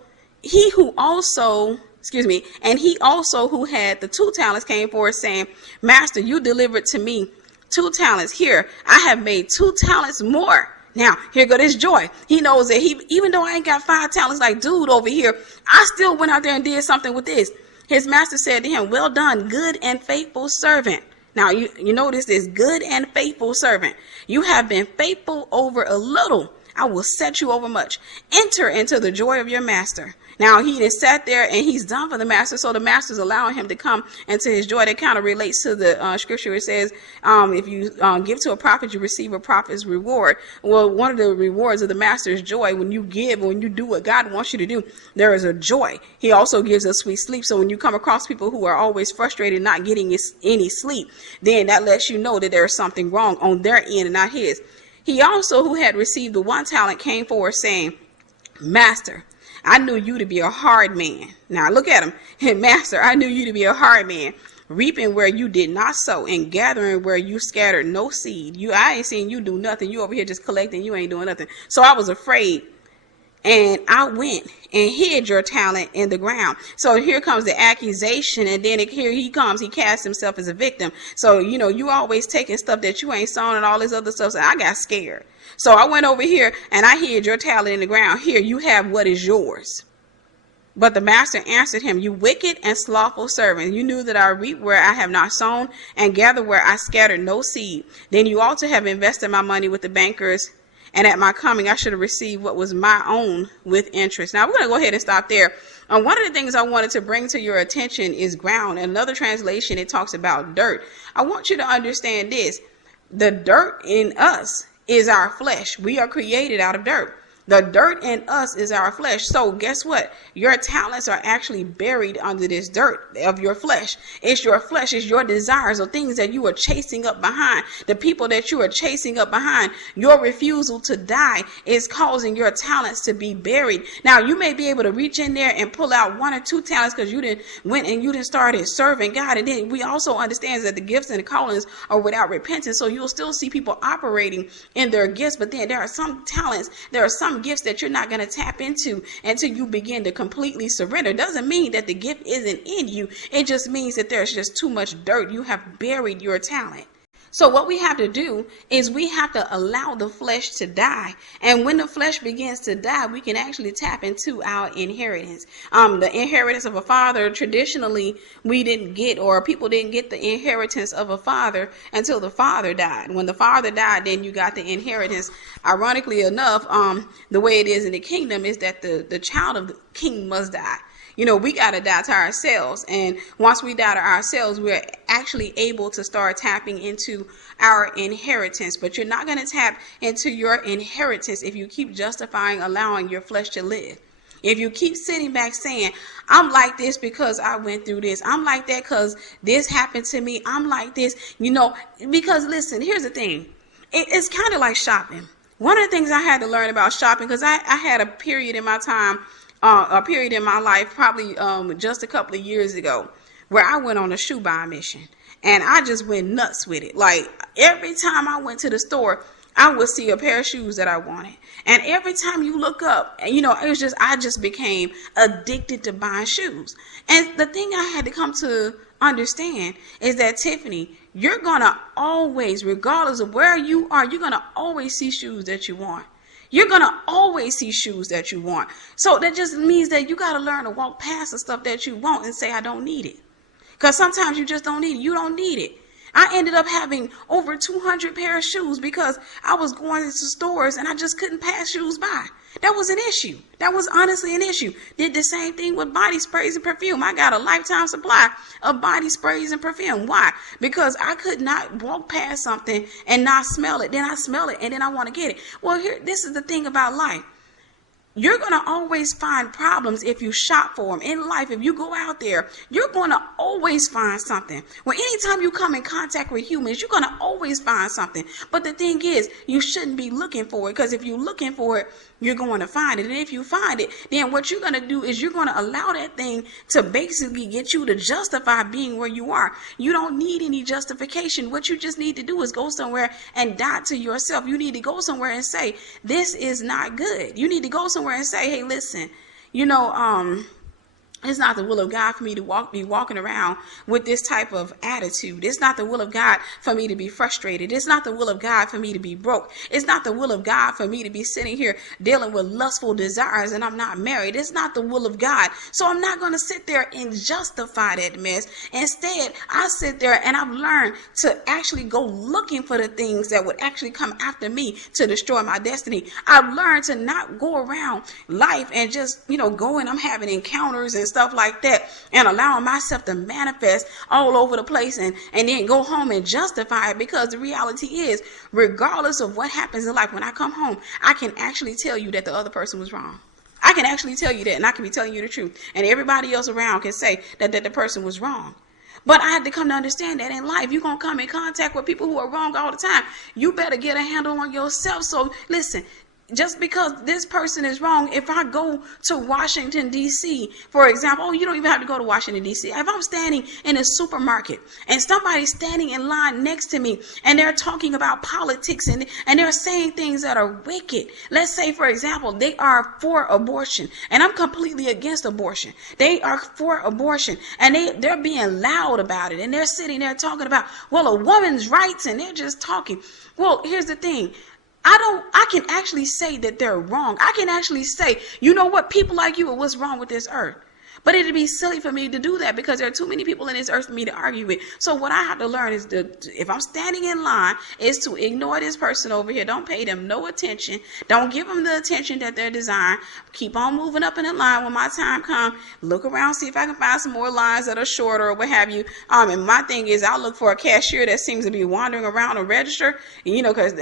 who had the 2 talents came forward saying, "Master, you delivered to me 2 talents. Here, I have made 2 talents more." Now, here go this joy. He knows that even though I ain't got 5 talents like dude over here, I still went out there and did something with this. His master said to him, "Well done, good and faithful servant." Now, you notice this, good and faithful servant. You have been faithful over a little. I will set you over much. Enter into the joy of your master. Now, he just sat there and he's done for the master, so the master's allowing him to come into his joy. That kind of relates to the scripture. It says, if you give to a prophet, you receive a prophet's reward. Well, one of the rewards of the master's joy, when you give, when you do what God wants you to do, there is a joy. He also gives us sweet sleep. So when you come across people who are always frustrated, not getting any sleep, then that lets you know that there is something wrong on their end and not his. He also, who had received the 1 talent, came forward saying, "Master, I knew you to be a hard man." Now look at him. "Master, I knew you to be a hard man, reaping where you did not sow and gathering where you scattered no seed. I ain't seen you do nothing. You over here just collecting. You ain't doing nothing. So I was afraid, and I went and hid your talent in the ground." So here comes the accusation, and then here he comes. He casts himself as a victim. So, you always taking stuff that you ain't sown and all this other stuff. So I got scared. So I went over here and I hid your talent in the ground. Here, you have what is yours. But the master answered him, "You wicked and slothful servant. You knew that I reap where I have not sown and gather where I scattered no seed. Then you ought to have invested my money with the bankers, and at my coming, I should have received what was my own with interest." Now, we're going to go ahead and stop there. One of the things I wanted to bring to your attention is ground. In another translation, it talks about dirt. I want you to understand this. The dirt in us is our flesh. We are created out of dirt. The dirt in us is our flesh. So guess what? Your talents are actually buried under this dirt of your flesh. It's your flesh. It's your desires or things that you are chasing up behind. The people that you are chasing up behind. Your refusal to die is causing your talents to be buried. Now, you may be able to reach in there and pull out 1 or 2 talents because you didn't started serving God. And then we also understand that the gifts and the callings are without repentance. So you'll still see people operating in their gifts. But then there are some talents, there are some gifts that you're not going to tap into until you begin to completely surrender. Doesn't mean that the gift isn't in you. It just means that there's just too much dirt. You have buried your talent. So what we have to do is we have to allow the flesh to die. And when the flesh begins to die, we can actually tap into our inheritance. The inheritance of a father, traditionally, we didn't get, or people didn't get the inheritance of a father until the father died. When the father died, then you got the inheritance. Ironically enough, the way it is in the kingdom is that the child of the king must die. We got to die to ourselves. And once we die to ourselves, we're actually able to start tapping into our inheritance. But you're not going to tap into your inheritance if you keep justifying allowing your flesh to live. If you keep sitting back saying, I'm like this because I went through this. I'm like that because this happened to me. I'm like this, because listen, here's the thing. It's kind of like shopping. One of the things I had to learn about shopping, because I had a period in my time, a period in my life, probably just a couple of years ago, where I went on a shoe buying mission, and I just went nuts with it. Like every time I went to the store, I would see a pair of shoes that I wanted, and every time you look up, I just became addicted to buying shoes. And the thing I had to come to understand is that, Tiffany, you're gonna always, regardless of where you are, you're gonna always see shoes that you want. You're going to always see shoes that you want. So that just means that you got to learn to walk past the stuff that you want and say, I don't need it. Because sometimes you just don't need it. You don't need it. I ended up having over 200 pair of shoes because I was going into stores and I just couldn't pass shoes by. That was an issue. That was honestly an issue. Did the same thing with body sprays and perfume. I got a lifetime supply of body sprays and perfume. Why? Because I could not walk past something and not smell it. Then I smell it and then I want to get it. Well, this is the thing about life. You're going to always find problems if you shop for them. In life, if you go out there, you're going to always find something. Well, anytime you come in contact with humans, you're going to always find something. But the thing is, you shouldn't be looking for it, because if you're looking for it, you're going to find it. And if you find it, then what you're going to do is you're going to allow that thing to basically get you to justify being where you are. You don't need any justification. What you just need to do is go somewhere and die to yourself. You need to go somewhere and say, this is not good. You need to go somewhere and say, hey, listen, it's not the will of God for me to be walking around with this type of attitude. It's not the will of God for me to be frustrated. It's not the will of God for me to be broke. It's not the will of God for me to be sitting here dealing with lustful desires and I'm not married. It's not the will of God. So I'm not going to sit there and justify that mess. Instead, I sit there and I've learned to actually go looking for the things that would actually come after me to destroy my destiny. I've learned to not go around life and just, go and I'm having encounters and stuff like that and allowing myself to manifest all over the place and then go home and justify it, because the reality is, regardless of what happens in life, when I come home, I can actually tell you that the other person was wrong. I can actually tell you that, and I can be telling you the truth, and everybody else around can say that the person was wrong. But I had to come to understand that in life, you're going to come in contact with people who are wrong all the time. You better get a handle on yourself. So listen, just because this person is wrong, if I go to Washington, D.C., for example, you don't even have to go to Washington, D.C. If I'm standing in a supermarket and somebody's standing in line next to me and they're talking about politics and they're saying things that are wicked. Let's say, for example, they are for abortion and I'm completely against abortion. They are for abortion and they're being loud about it and they're sitting there talking about, well, a woman's rights, and they're just talking. Well, here's the thing. I can actually say that they're wrong. I can actually say, you know what, people like you are what's wrong with this earth. But it'd be silly for me to do that because there are too many people in this earth for me to argue with. So what I have to learn is if I'm standing in line, is to ignore this person over here. Don't pay them no attention. Don't give them the attention that they're designed. Keep on moving up in the line. When my time comes, look around, see if I can find some more lines that are shorter or what have you. And my thing is, I'll look for a cashier that seems to be wandering around a register, because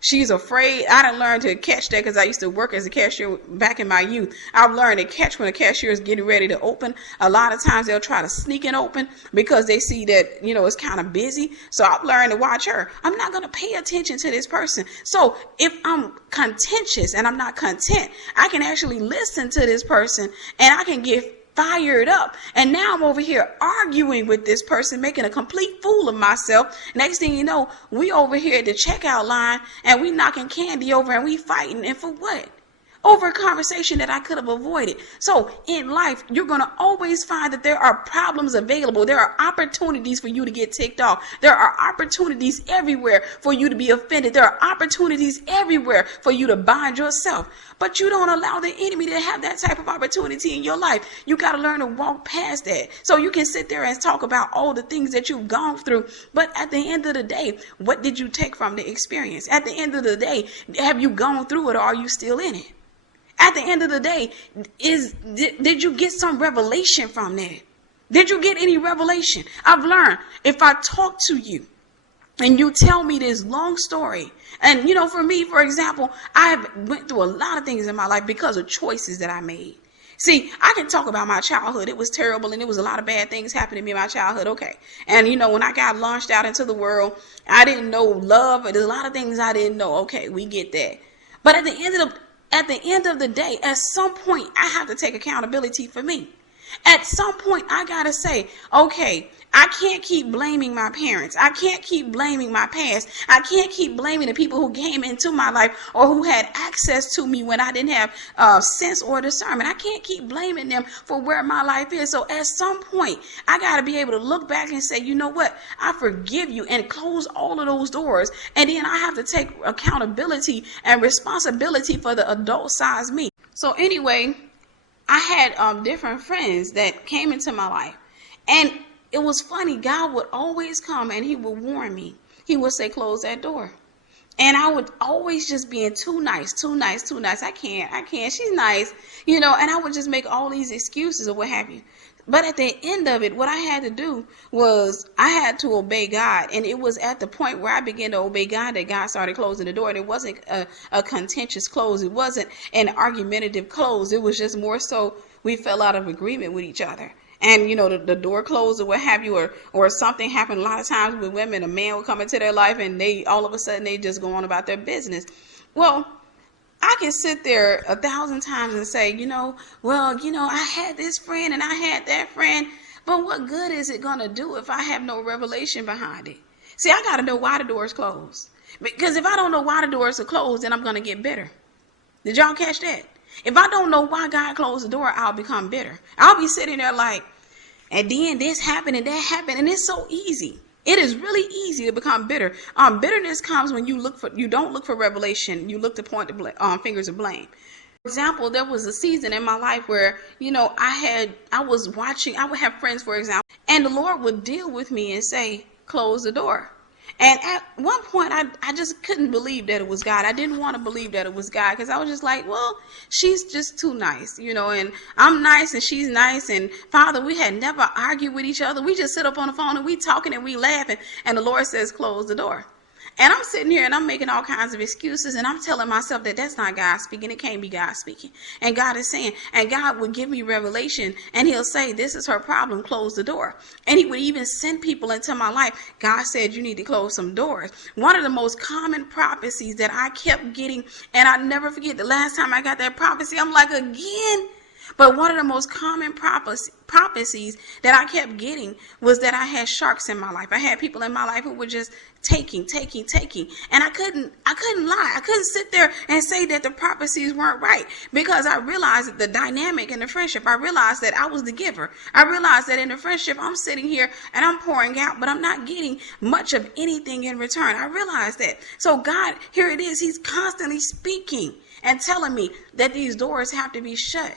she's afraid. I didn't learn to catch that because I used to work as a cashier back in my youth. I've learned to catch when a cashier is getting ready to open. A lot of times they'll try to sneak and open because they see that it's kind of busy. So I've learned to watch her. I'm not going to pay attention to this person. So if I'm contentious and I'm not content, I can actually listen to this person and I can get fired up. And now I'm over here arguing with this person, making a complete fool of myself. Next thing you know, we over here at the checkout line and we knocking candy over and we fighting. And for what? over a conversation that I could have avoided. So in life, you're going to always find that there are problems available. There are opportunities for you to get ticked off. There are opportunities everywhere for you to be offended. There are opportunities everywhere for you to bind yourself. But you don't allow the enemy to have that type of opportunity in your life. You got to learn to walk past that. So you can sit there and talk about all the things that you've gone through. But at the end of the day, what did you take from the experience? At the end of the day, have you gone through it, or are you still in it? At the end of the day, did you get some revelation from that? Did you get any revelation? I've learned if I talk to you and you tell me this long story, and for me, for example, I've went through a lot of things in my life because of choices that I made. See, I can talk about my childhood. It was terrible, and it was a lot of bad things happening to me in my childhood. Okay. And, when I got launched out into the world, I didn't know love. There's a lot of things I didn't know. Okay, we get that. But at the end of the day, at some point, I have to take accountability for me. At some point, I got to say, okay, I can't keep blaming my parents. I can't keep blaming my past. I can't keep blaming the people who came into my life or who had access to me when I didn't have sense or discernment. I can't keep blaming them for where my life is. So at some point, I got to be able to look back and say, you know what? I forgive you, and close all of those doors. And then I have to take accountability and responsibility for the adult-sized me. So anyway, I had different friends that came into my life, and it was funny. God would always come and he would warn me. He would say, close that door. And I would always just being too nice. I can't. She's nice, and I would just make all these excuses or what have you. But at the end of it, what I had to do was I had to obey God. And it was at the point where I began to obey God that God started closing the door. And it wasn't a contentious close. It wasn't an argumentative close. It was just more so we fell out of agreement with each other. And, the door closed or what have you, or something happened. A lot of times with women, a man will come into their life and they all of a sudden they just go on about their business. Well, I can sit there 1,000 times and say, I had this friend and I had that friend. But what good is it going to do if I have no revelation behind it? See, I got to know why the door is closed. Because if I don't know why the doors are closed, then I'm going to get bitter. Did y'all catch that? If I don't know why God closed the door, I'll become bitter. I'll be sitting there like, and then this happened and that happened. And it's so easy. It is really easy to become bitter. Bitterness comes when you don't look for revelation. You look to point the fingers of blame. For example, there was a season in my life where, I would have friends, for example, and the Lord would deal with me and say, close the door. And at one point, I just couldn't believe that it was God. I didn't want to believe that it was God because I was just like, well, she's just too nice, and I'm nice and she's nice. And Father, we had never argued with each other. We just sit up on the phone and we talking and we laughing. And the Lord says, close the door. And I'm sitting here and I'm making all kinds of excuses, and I'm telling myself that that's not God speaking. It can't be God speaking. And God is saying, and God would give me revelation, and he'll say, this is her problem, close the door. And he would even send people into my life. God said, you need to close some doors. One of the most common prophecies that I kept getting, and I never forget the last time I got that prophecy, I'm like, again? But one of the most common prophecies that I kept getting was that I had sharks in my life. I had people in my life who were just taking. And I couldn't lie. I couldn't sit there and say that the prophecies weren't right, because I realized the dynamic in the friendship. I realized that I was the giver. I realized that in the friendship, I'm sitting here and I'm pouring out, but I'm not getting much of anything in return. I realized that. So God, here it is. He's constantly speaking and telling me that these doors have to be shut.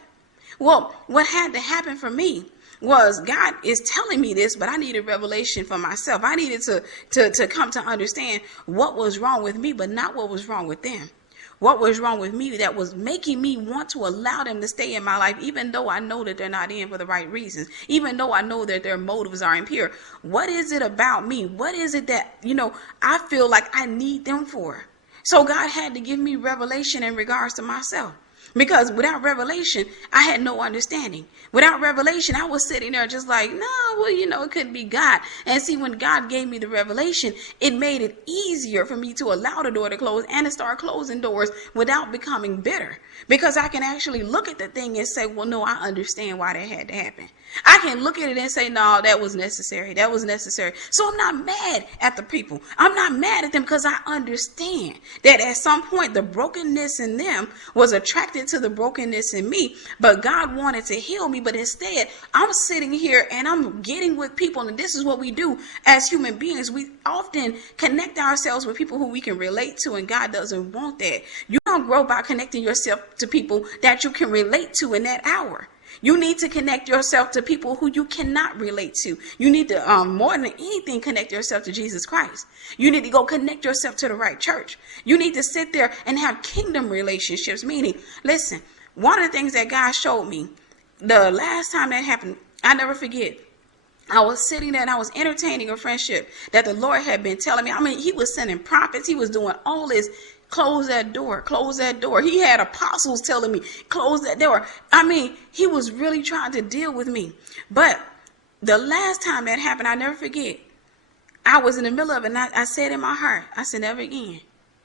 Well, what had to happen for me was God is telling me this, but I needed revelation for myself. I needed to come to understand what was wrong with me, but not what was wrong with them. What was wrong with me that was making me want to allow them to stay in my life, even though I know that they're not in for the right reasons, even though I know that their motives are impure. What is it about me? What is it that, I feel like I need them for? So God had to give me revelation in regards to myself. Because without revelation, I had no understanding. Without revelation, I was sitting there just like, it couldn't be God. And see, when God gave me the revelation, it made it easier for me to allow the door to close and to start closing doors without becoming bitter. Because I can actually look at the thing and say, well, no, I understand why that had to happen. I can look at it and say, no, that was necessary. That was necessary. So I'm not mad at the people. I'm not mad at them because I understand that at some point the brokenness in them was attracting attracted to the brokenness in me, but God wanted to heal me. But instead, I'm sitting here and I'm getting with people. And this is what we do as human beings. We often connect ourselves with people who we can relate to, and God doesn't want that. You don't grow by connecting yourself to people that you can relate to in that hour. You need to connect yourself to people who you cannot relate to. You need to, more than anything, connect yourself to Jesus Christ. You need to go connect yourself to the right church. You need to sit there and have kingdom relationships. Meaning, listen, one of the things that God showed me, the last time that happened, I never forget. I was sitting there and I was entertaining a friendship that the Lord had been telling me. I mean, he was sending prophets. He was doing all this. Close that door. Close that door. He had apostles telling me, close that door. I mean, he was really trying to deal with me. But the last time that happened, I never forget. I was in the middle of it and I said in my heart, I said, never again.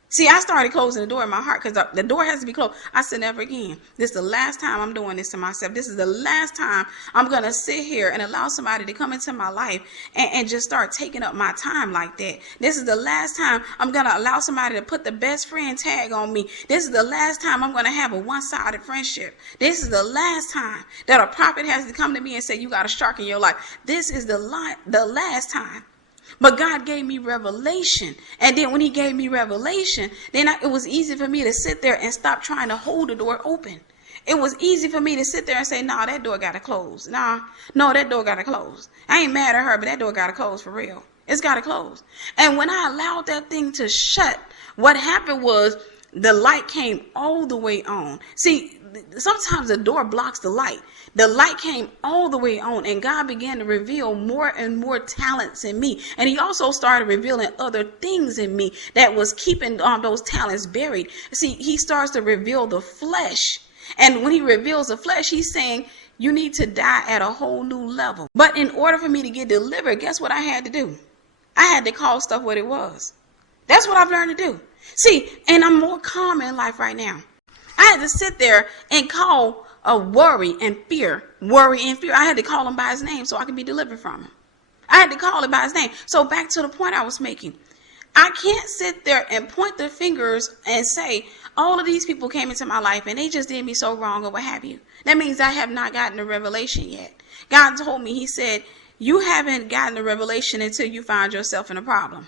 See, I started closing the door in my heart because the door has to be closed. I said, never again. This is the last time I'm doing this to myself. This is the last time I'm going to sit here and allow somebody to come into my life and just start taking up my time like that. This is the last time I'm going to allow somebody to put the best friend tag on me. This is the last time I'm going to have a one-sided friendship. This is the last time that a prophet has to come to me and say, you got a shark in your life. This is the last time. But God gave me revelation. And then when he gave me revelation, then it was easy for me to sit there and stop trying to hold the door open. It was easy for me to sit there and say, no, that door got to close. No, that door got to close. I ain't mad at her, but that door got to close for real. It's got to close. And when I allowed that thing to shut, what happened was the light came all the way on. See, sometimes the door blocks the light. The light came all the way on, and God began to reveal more and more talents in me. And he also started revealing other things in me that was keeping those talents buried. See, he starts to reveal the flesh. And when he reveals the flesh, he's saying, you need to die at a whole new level. But in order for me to get delivered, guess what I had to do? I had to call stuff what it was. That's what I've learned to do. See, and I'm more calm in life right now. I had to sit there and call worry and fear. I had to call him by his name so I could be delivered from him. I had to call it by his name. So back to the point I was making. I can't sit there and point the fingers and say, all of these people came into my life and they just did me so wrong or what have you. That means I have not gotten the revelation yet. God told me, he said, you haven't gotten the revelation until you find yourself in a problem.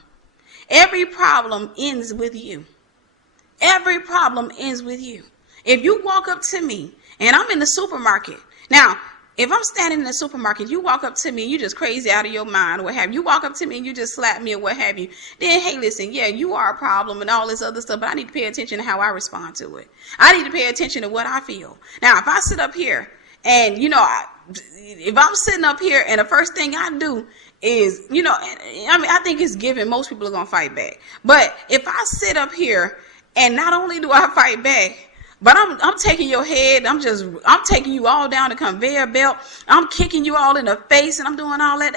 Every problem ends with you. Every problem ends with you. If you walk up to me and I'm in the supermarket. Now, if I'm standing in the supermarket, you walk up to me, you just crazy out of your mind or what have you. You walk up to me and you just slap me or what have you. Then, hey, listen, yeah, you are a problem and all this other stuff, but I need to pay attention to how I respond to it. I need to pay attention to what I feel. Now, if I sit up here and, if I'm sitting up here and the first thing I do is, I think it's given most people are going to fight back. But if I sit up here and not only do I fight back, but I'm taking your head. I'm taking you all down the conveyor belt. I'm kicking you all in the face and I'm doing all that.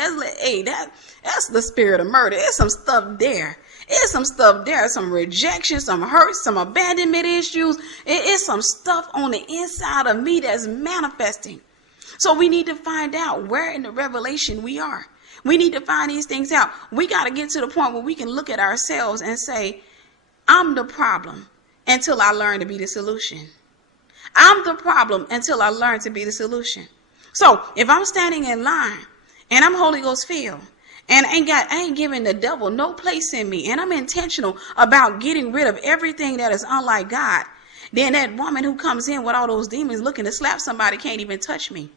That's the spirit of murder. There's some stuff there. Some rejection, some hurt, some abandonment issues. It's some stuff on the inside of me that's manifesting. So we need to find out where in the revelation we are. We need to find these things out. We got to get to the point where we can look at ourselves and say, I'm the problem until I learn to be the solution. I'm the problem until I learn to be the solution. So if I'm standing in line and I'm Holy Ghost filled and I ain't giving the devil no place in me and I'm intentional about getting rid of everything that is unlike God, then that woman who comes in with all those demons looking to slap somebody can't even touch me.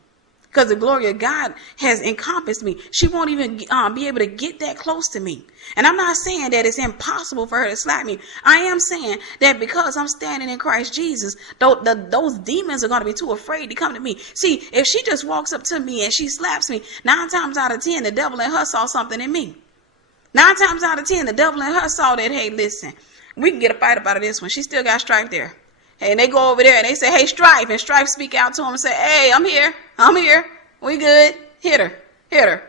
Because the glory of God has encompassed me. She won't even be able to get that close to me. And I'm not saying that it's impossible for her to slap me. I am saying that because I'm standing in Christ Jesus, those demons are going to be too afraid to come to me. See, if she just walks up to me and she slaps me, 9 times out of 10, the devil in her saw something in me. 9 times out of 10, the devil in her saw that, hey, listen, we can get a fight up out of this one. She still got Strife there. And they go over there and they say, hey, Strife. And Strife speak out to him and say, hey, I'm here. We good. Hit her.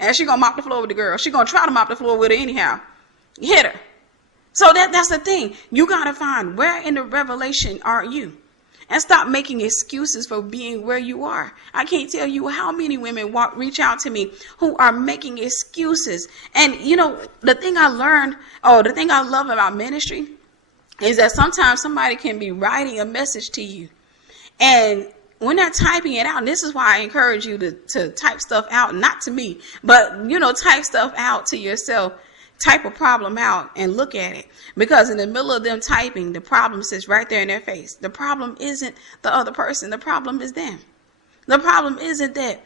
And she going to mop the floor with the girl. She going to try to mop the floor with her anyhow. Hit her. So that's the thing. You got to find where in the revelation are you. And stop making excuses for being where you are. I can't tell you how many women reach out to me who are making excuses. And, the thing I love about ministry is that sometimes somebody can be writing a message to you And when they're typing it out, and this is why I encourage you to type stuff out, not to me, but, type stuff out to yourself. Type a problem out and look at it. Because in the middle of them typing, the problem sits right there in their face. The problem isn't the other person. The problem is them. The problem isn't that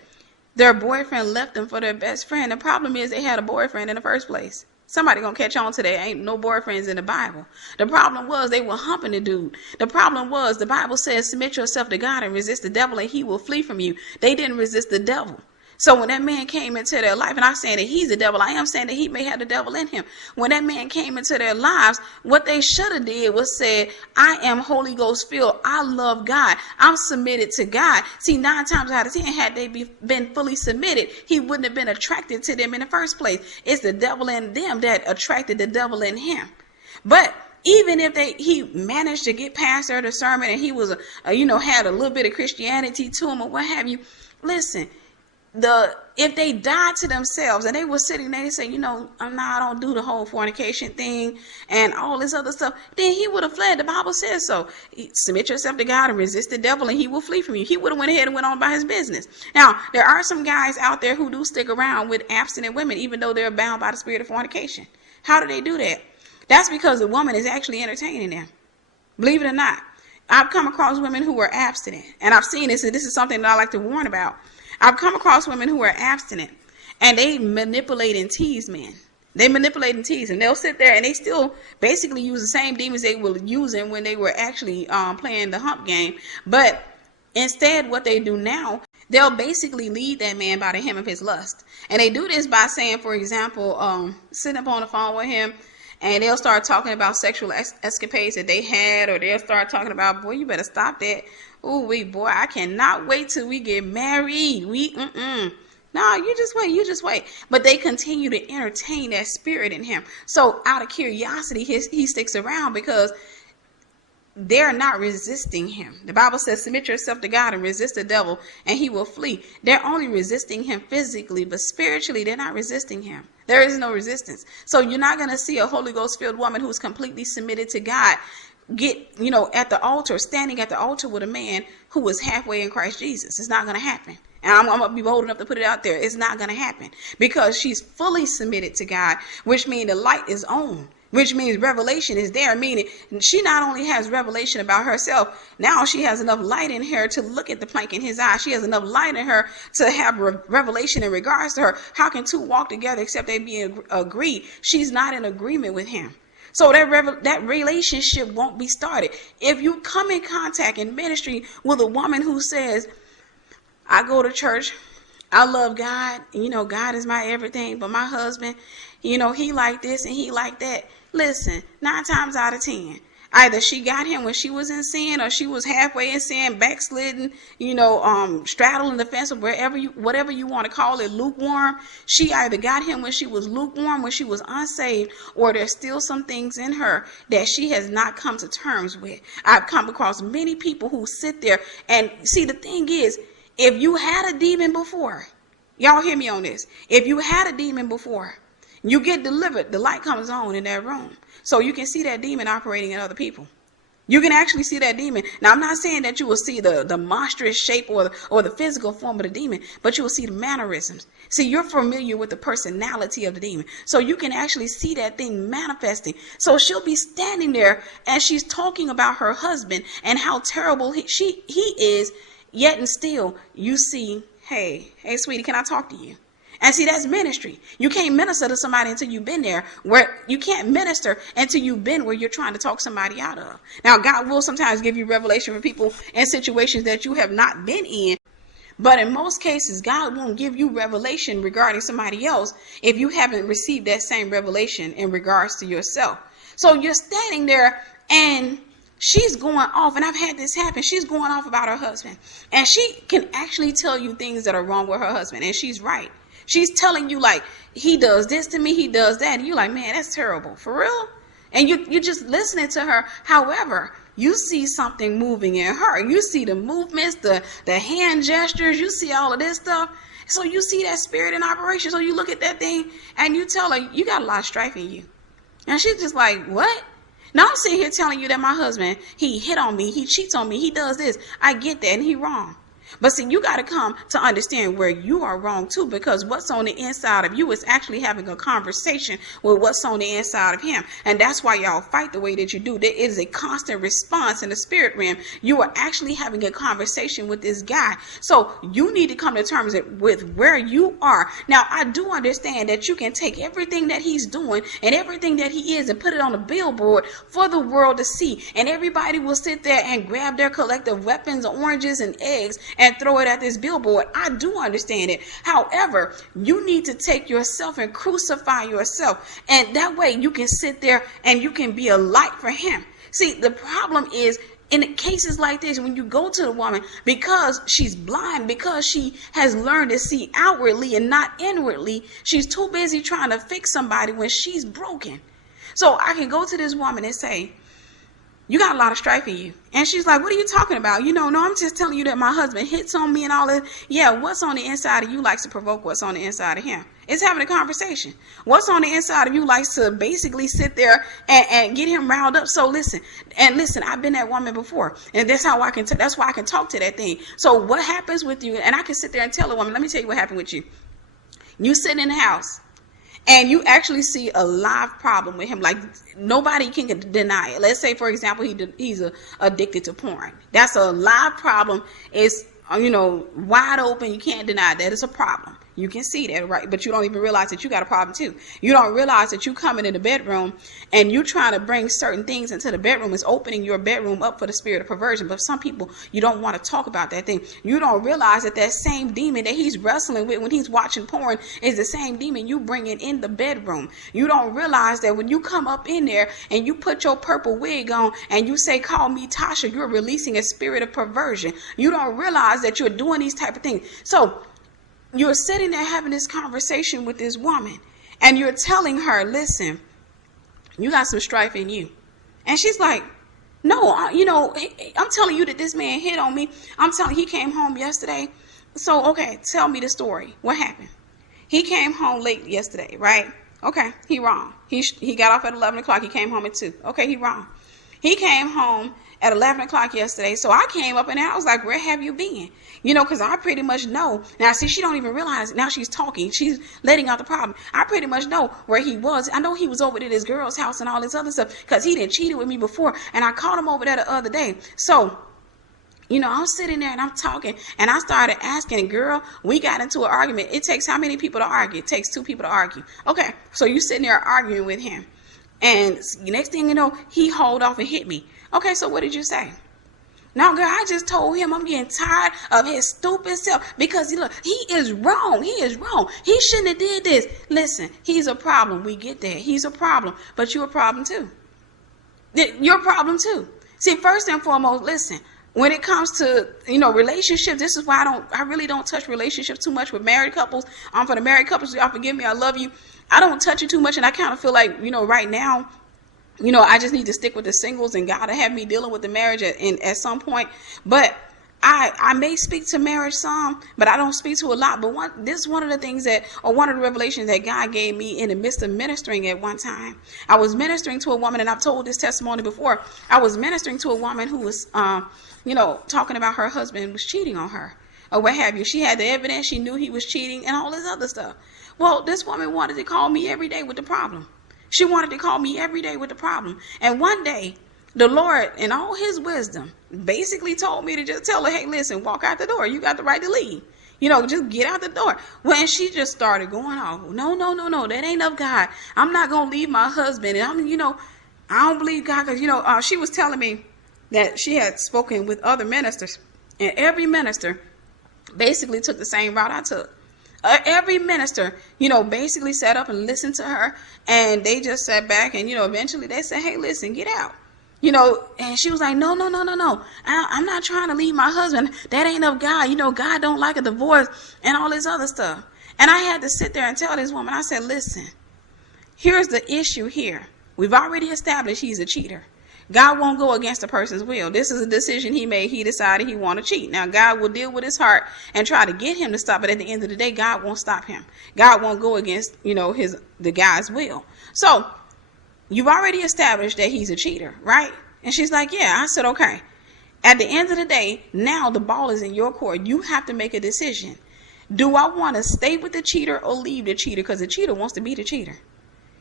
their boyfriend left them for their best friend. The problem is they had a boyfriend in the first place. Somebody gonna catch on to that. Ain't no boyfriends in the Bible. The problem was they were humping the dude. The problem was the Bible says submit yourself to God and resist the devil and he will flee from you. They didn't resist the devil. So when that man came into their life, and I'm saying that he's the devil, I am saying that he may have the devil in him. When that man came into their lives, what they should have did was said, I am Holy Ghost filled. I love God. I'm submitted to God. See, 9 times out of 10, had they been fully submitted, he wouldn't have been attracted to them in the first place. It's the devil in them that attracted the devil in him. But even if he managed to get past their discernment and he was, had a little bit of Christianity to him or what have you, listen, if they died to themselves and they were sitting there and say, I don't do the whole fornication thing and all this other stuff, then he would have fled. The Bible says so. Submit yourself to God and resist the devil and he will flee from you. He would have went ahead and went on by his business. Now, there are some guys out there who do stick around with abstinent women, even though they're bound by the spirit of fornication. How do they do that? That's because the woman is actually entertaining them. Believe it or not. I've come across women who are abstinent, and I've seen this, and this is something that I like to warn about. I've come across women who are abstinent, and they manipulate and tease men. They manipulate and tease them. They'll sit there, and they still basically use the same demons they were using when they were actually playing the hump game. But instead, what they do now, they'll basically lead that man by the hem of his lust. And they do this by saying, for example, sitting up on the phone with him, and they'll start talking about sexual escapades that they had, or they'll start talking about, boy, you better stop that. Ooh, boy, I cannot wait till we get married. No, you just wait. But they continue to entertain that spirit in him. So out of curiosity, he sticks around because they're not resisting him. The Bible says, submit yourself to God and resist the devil and he will flee. They're only resisting him physically, but spiritually, they're not resisting him. There is no resistance. So you're not going to see a Holy Ghost filled woman who's completely submitted to God get, at the altar, standing at the altar with a man who was halfway in Christ Jesus. It's not going to happen. And I'm going to be bold enough to put it out there. It's not going to happen because she's fully submitted to God, which means the light is on, which means revelation is there, meaning she not only has revelation about herself, now she has enough light in her to look at the plank in his eye. She has enough light in her to have revelation in regards to her. How can two walk together except they be agreed? She's not in agreement with him. So that relationship won't be started. If you come in contact in ministry with a woman who says, I go to church, I love God, God is my everything, but my husband, he like this and he like that. Listen, 9 times out of 10, either she got him when she was in sin or she was halfway in sin, backslidden, straddling the fence or whatever you want to call it, lukewarm. She either got him when she was lukewarm, when she was unsaved, or there's still some things in her that she has not come to terms with. I've come across many people who sit there and see, the thing is, if you had a demon before, y'all hear me on this. If you had a demon before, you get delivered, the light comes on in that room. So you can see that demon operating in other people. You can actually see that demon. Now, I'm not saying that you will see the monstrous shape or the physical form of the demon, but you will see the mannerisms. See, you're familiar with the personality of the demon. So you can actually see that thing manifesting. So she'll be standing there and she's talking about her husband and how terrible he is, yet and still you see, hey, sweetie, can I talk to you? And see, that's ministry. You can't minister to somebody until you've been there. Where you can't minister until you've been where you're trying to talk somebody out of. Now, God will sometimes give you revelation for people in situations that you have not been in. But in most cases, God won't give you revelation regarding somebody else if you haven't received that same revelation in regards to yourself. So you're standing there and she's going off, and I've had this happen. She's going off about her husband. And she can actually tell you things that are wrong with her husband. And she's right. She's telling you, like, he does this to me, he does that. And you're like, man, that's terrible. For real? And you're just listening to her. However, you see something moving in her. You see the movements, the hand gestures. You see all of this stuff. So you see that spirit in operation. So you look at that thing and you tell her, you got a lot of strife in you. And she's just like, what? Now I'm sitting here telling you that my husband, he hit on me, he cheats on me, he does this. I get that, and he wrong. But see, you got to come to understand where you are wrong too, because what's on the inside of you is actually having a conversation with what's on the inside of him. And that's why y'all fight the way that you do. There is a constant response in the spirit realm. You are actually having a conversation with this guy. So you need to come to terms with where you are. Now, I do understand that you can take everything that he's doing and everything that he is and put it on a billboard for the world to see. And everybody will sit there and grab their collective weapons, oranges and eggs, and throw it at this billboard. I do understand it. However, you need to take yourself and crucify yourself. And that way you can sit there and you can be a light for him. See, the problem is in cases like this, when you go to the woman, because she's blind, because she has learned to see outwardly and not inwardly, she's too busy trying to fix somebody when she's broken. So I can go to this woman and say, you got a lot of strife in you. And she's like, what are you talking about? No, I'm just telling you that my husband hits on me and all that. Yeah, what's on the inside of you likes to provoke what's on the inside of him. It's having a conversation. What's on the inside of you likes to basically sit there and get him riled up. So listen, I've been that woman before. And that's how that's why I can talk to that thing. So what happens with you, and I can sit there and tell a woman, let me tell you what happened with you. You sit in the house, and you actually see a live problem with him, like nobody can deny it. Let's say, for example, he's addicted to porn. That's a live problem. It's wide open. You can't deny that it's a problem. You can see that, right? But you don't even realize that you got a problem too. You don't realize that you coming in the bedroom and you trying to bring certain things into the bedroom is opening your bedroom up for the spirit of perversion. But some people, you don't want to talk about that thing. You don't realize that that same demon that he's wrestling with when he's watching porn is the same demon you bringing in the bedroom. You don't realize that when you come up in there and you put your purple wig on and you say, call me Tasha, you're releasing a spirit of perversion. You don't realize that you're doing these type of things. So you're sitting there having this conversation with this woman and you're telling her, listen, you got some strife in you. And she's like, no, I'm telling you that this man hit on me. I'm telling he came home yesterday. So, okay, tell me the story. What happened? He came home late yesterday, right? Okay, he wrong. He got off at 11 o'clock. He came home at 2. Okay, he wrong. He came home at 11 o'clock yesterday. So I came up and I was like, where have you been? Because I pretty much know. Now, see, she don't even realize it. Now she's talking. She's letting out the problem. I pretty much know where he was. I know he was over at his girl's house and all this other stuff because he didn't cheated with me before. And I caught him over there the other day. So, I'm sitting there and I'm talking and I started asking, girl, we got into an argument. It takes how many people to argue? It takes 2 people to argue. Okay, so you sitting there arguing with him. And the next thing you know, he hauled off and hit me. Okay, so what did you say? Now, girl, I just told him I'm getting tired of his stupid self because look, he is wrong. He is wrong. He shouldn't have did this. Listen, he's a problem. We get that. He's a problem, but you're a problem too. You're a problem too. See, first and foremost, listen, when it comes to, relationships, this is why I really don't touch relationships too much with married couples. For the married couples, y'all forgive me. I love you. I don't touch it too much. And I kind of feel like, right now, I just need to stick with the singles and God to have me dealing with the marriage at some point. But I may speak to marriage some, but I don't speak to a lot. But this is one of the things one of the revelations that God gave me in the midst of ministering at one time. I was ministering to a woman, and I've told this testimony before. I was ministering to a woman who was, talking about her husband was cheating on her or what have you. She had the evidence. She knew he was cheating and all this other stuff. Well, this woman wanted to call me every day with the problem. She wanted to call me every day with the problem. And one day, the Lord, in all his wisdom, basically told me to just tell her, hey, listen, walk out the door. You got the right to leave. Just get out the door. Well, and she just started going off. No, that ain't of God. I'm not going to leave my husband. And I don't believe God. Because, she was telling me that she had spoken with other ministers. And every minister basically took the same route I took. Every minister, basically sat up and listened to her, and they just sat back and, eventually they said, hey, listen, get out. And she was like, no. I'm not trying to leave my husband. That ain't of God. God don't like a divorce and all this other stuff. And I had to sit there and tell this woman, I said, listen, here's the issue here. We've already established he's a cheater. God won't go against a person's will. This is a decision he made. He decided he wanted to cheat. Now, God will deal with his heart and try to get him to stop. But at the end of the day, God won't stop him. God won't go against, the guy's will. So You've already established that he's a cheater, right? And she's like, yeah. I said, okay. At the end of the day, now the ball is in your court. You have to make a decision. Do I want to stay with the cheater or leave the cheater? Because the cheater wants to be the cheater.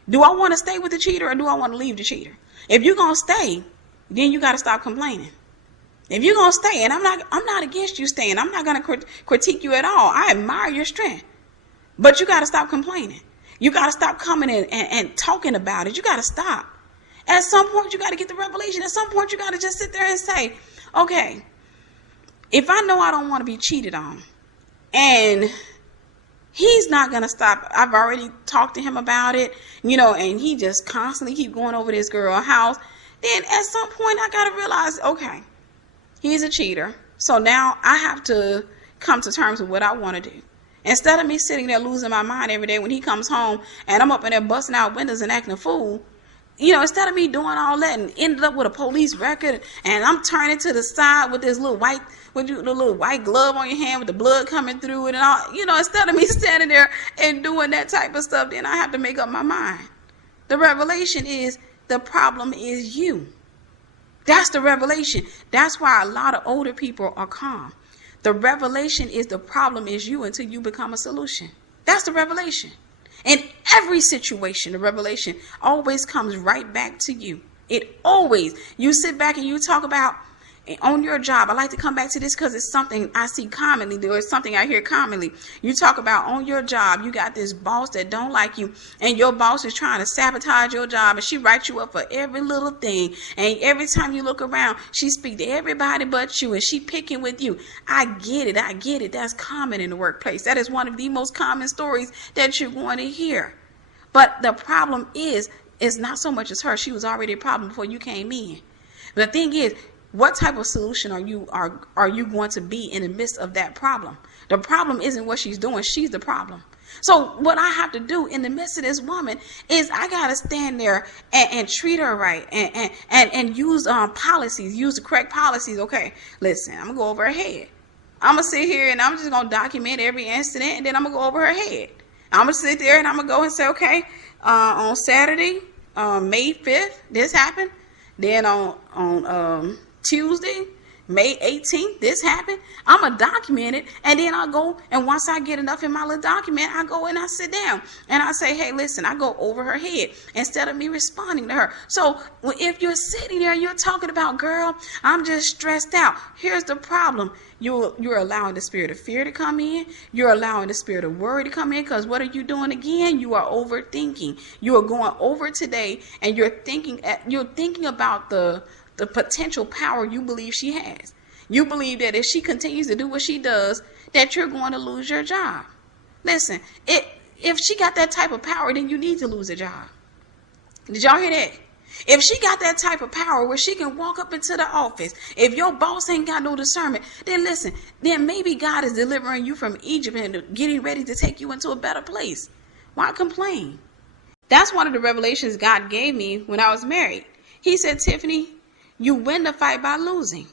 Do I want to stay with the cheater or do I want to leave the cheater? If you're going to stay, then you got to stop complaining. If you're going to stay, and I'm not against you staying. I'm not going to critique you at all. I admire your strength. But you got to stop complaining. You got to stop coming in and talking about it. You got to stop. At some point, you got to get the revelation. At some point, you got to just sit there and say, okay, if I know I don't want to be cheated on, and he's not going to stop. I've already talked to him about it, and he just constantly keep going over this girl's house. Then at some point, I got to realize, okay, he's a cheater. So now I have to come to terms with what I want to do. Instead of me sitting there losing my mind every day when he comes home and I'm up in there busting out windows and acting a fool, instead of me doing all that and ended up with a police record and I'm turning to the side with this little white glove on your hand with the blood coming through it and all, instead of me standing there and doing that type of stuff, then I have to make up my mind. The revelation is the problem is you. That's the revelation. That's why a lot of older people are calm. The revelation is the problem is you until you become a solution. That's the revelation. In every situation, the revelation always comes right back to you. It always, you sit back and you talk about on your job. I like to come back to this because it's something I see commonly, or it's something I hear commonly. You talk about on your job, you got this boss that don't like you, and your boss is trying to sabotage your job, and she writes you up for every little thing. And every time you look around, she speaks to everybody but you, and she picking with you. I get it. That's common in the workplace. That is one of the most common stories that you're going to hear. But the problem is, it's not so much as her. She was already a problem before you came in. But the thing is, what type of solution are you going to be in the midst of that problem? The problem isn't what she's doing. She's the problem. So what I have to do in the midst of this woman is I got to stand there and treat her right and use policies, use the correct policies. Okay, listen, I'm going to go over her head. I'm going to sit here and I'm just going to document every incident, and then I'm going to go over her head. I'm going to sit there and I'm going to go and say, okay, on Saturday, May 5th, this happened. Then on Tuesday, May 18th, this happened. I'm going to document it, and then I'll go, and once I get enough in my little document, I go and I sit down, and I say, hey, listen, I go over her head instead of me responding to her. So if you're sitting there, you're talking about, girl, I'm just stressed out. Here's the problem. You're allowing the spirit of fear to come in. You're allowing the spirit of worry to come in, because what are you doing again? You are overthinking. You are going over today, and you're thinking about the potential power you believe she has. You believe that if she continues to do what she does, that you're going to lose your job. Listen, if she got that type of power, then you need to lose a job. Did y'all hear that? If she got that type of power where she can walk up into the office, if your boss ain't got no discernment, then listen, then maybe God is delivering you from Egypt and getting ready to take you into a better place. Why complain? That's one of the revelations God gave me when I was married. He said, Tiffany, you win the fight by losing.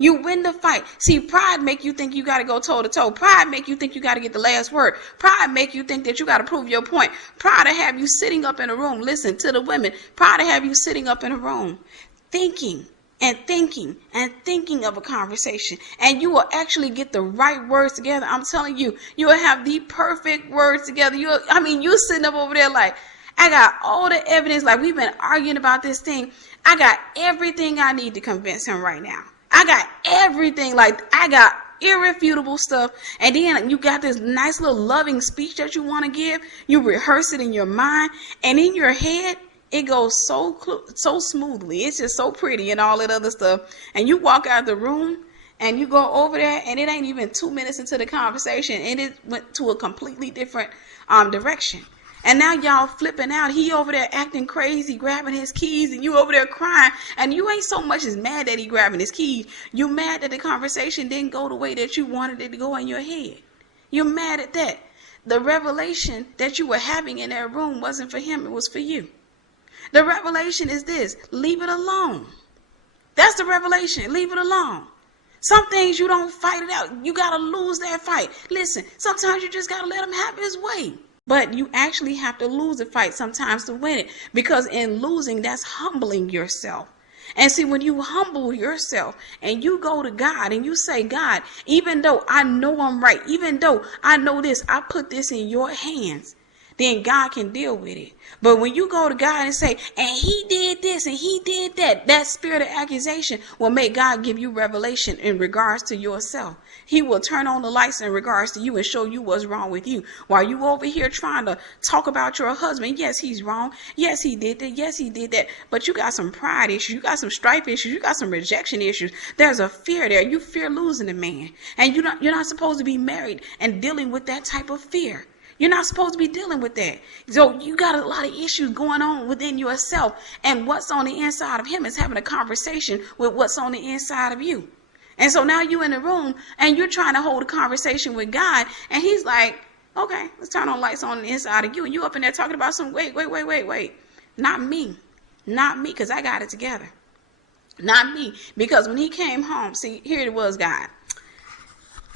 You win the fight. See, pride make you think you got to go toe to toe. Pride make you think you got to get the last word. Pride make you think that you got to prove your point. Pride to have you sitting up in a room. Listen to the women. Pride to have you sitting up in a room thinking and thinking and thinking of a conversation. And you will actually get the right words together. I'm telling you, you will have the perfect words together. You sitting up over there like, I got all the evidence, like we've been arguing about this thing. I got everything I need to convince him right now. I got everything, like I got irrefutable stuff. And then you got this nice little loving speech that you want to give. You rehearse it in your mind, and in your head, it goes so smoothly. It's just so pretty and all that other stuff. And you walk out of the room and you go over there, and it ain't even 2 minutes into the conversation, and it went to a completely different direction. And now y'all flipping out. He over there acting crazy, grabbing his keys, and you over there crying. And you ain't so much as mad that he grabbing his keys. You mad that the conversation didn't go the way that you wanted it to go in your head. You're mad at that. The revelation that you were having in that room wasn't for him. It was for you. The revelation is this. Leave it alone. That's the revelation. Leave it alone. Some things you don't fight it out. You got to lose that fight. Listen, sometimes you just got to let him have his way. But you actually have to lose a fight sometimes to win it, because in losing, that's humbling yourself. And see, when you humble yourself and you go to God and you say, God, even though I know I'm right, even though I know this, I put this in your hands, then God can deal with it. But when you go to God and say, and he did this and he did that, that spirit of accusation will make God give you revelation in regards to yourself. He will turn on the lights in regards to you and show you what's wrong with you. While you over here trying to talk about your husband, yes, he's wrong. Yes, he did that. Yes, he did that. But you got some pride issues. You got some strife issues. You got some rejection issues. There's a fear there. You fear losing a man. And you're not supposed to be married and dealing with that type of fear. You're not supposed to be dealing with that. So you got a lot of issues going on within yourself. And what's on the inside of him is having a conversation with what's on the inside of you. And so now you're in the room and you're trying to hold a conversation with God. And he's like, okay, let's turn on lights on the inside of you. And you up in there talking about some, wait. Not me. Not me, because I got it together. Not me. Because when he came home, see, here it was, God.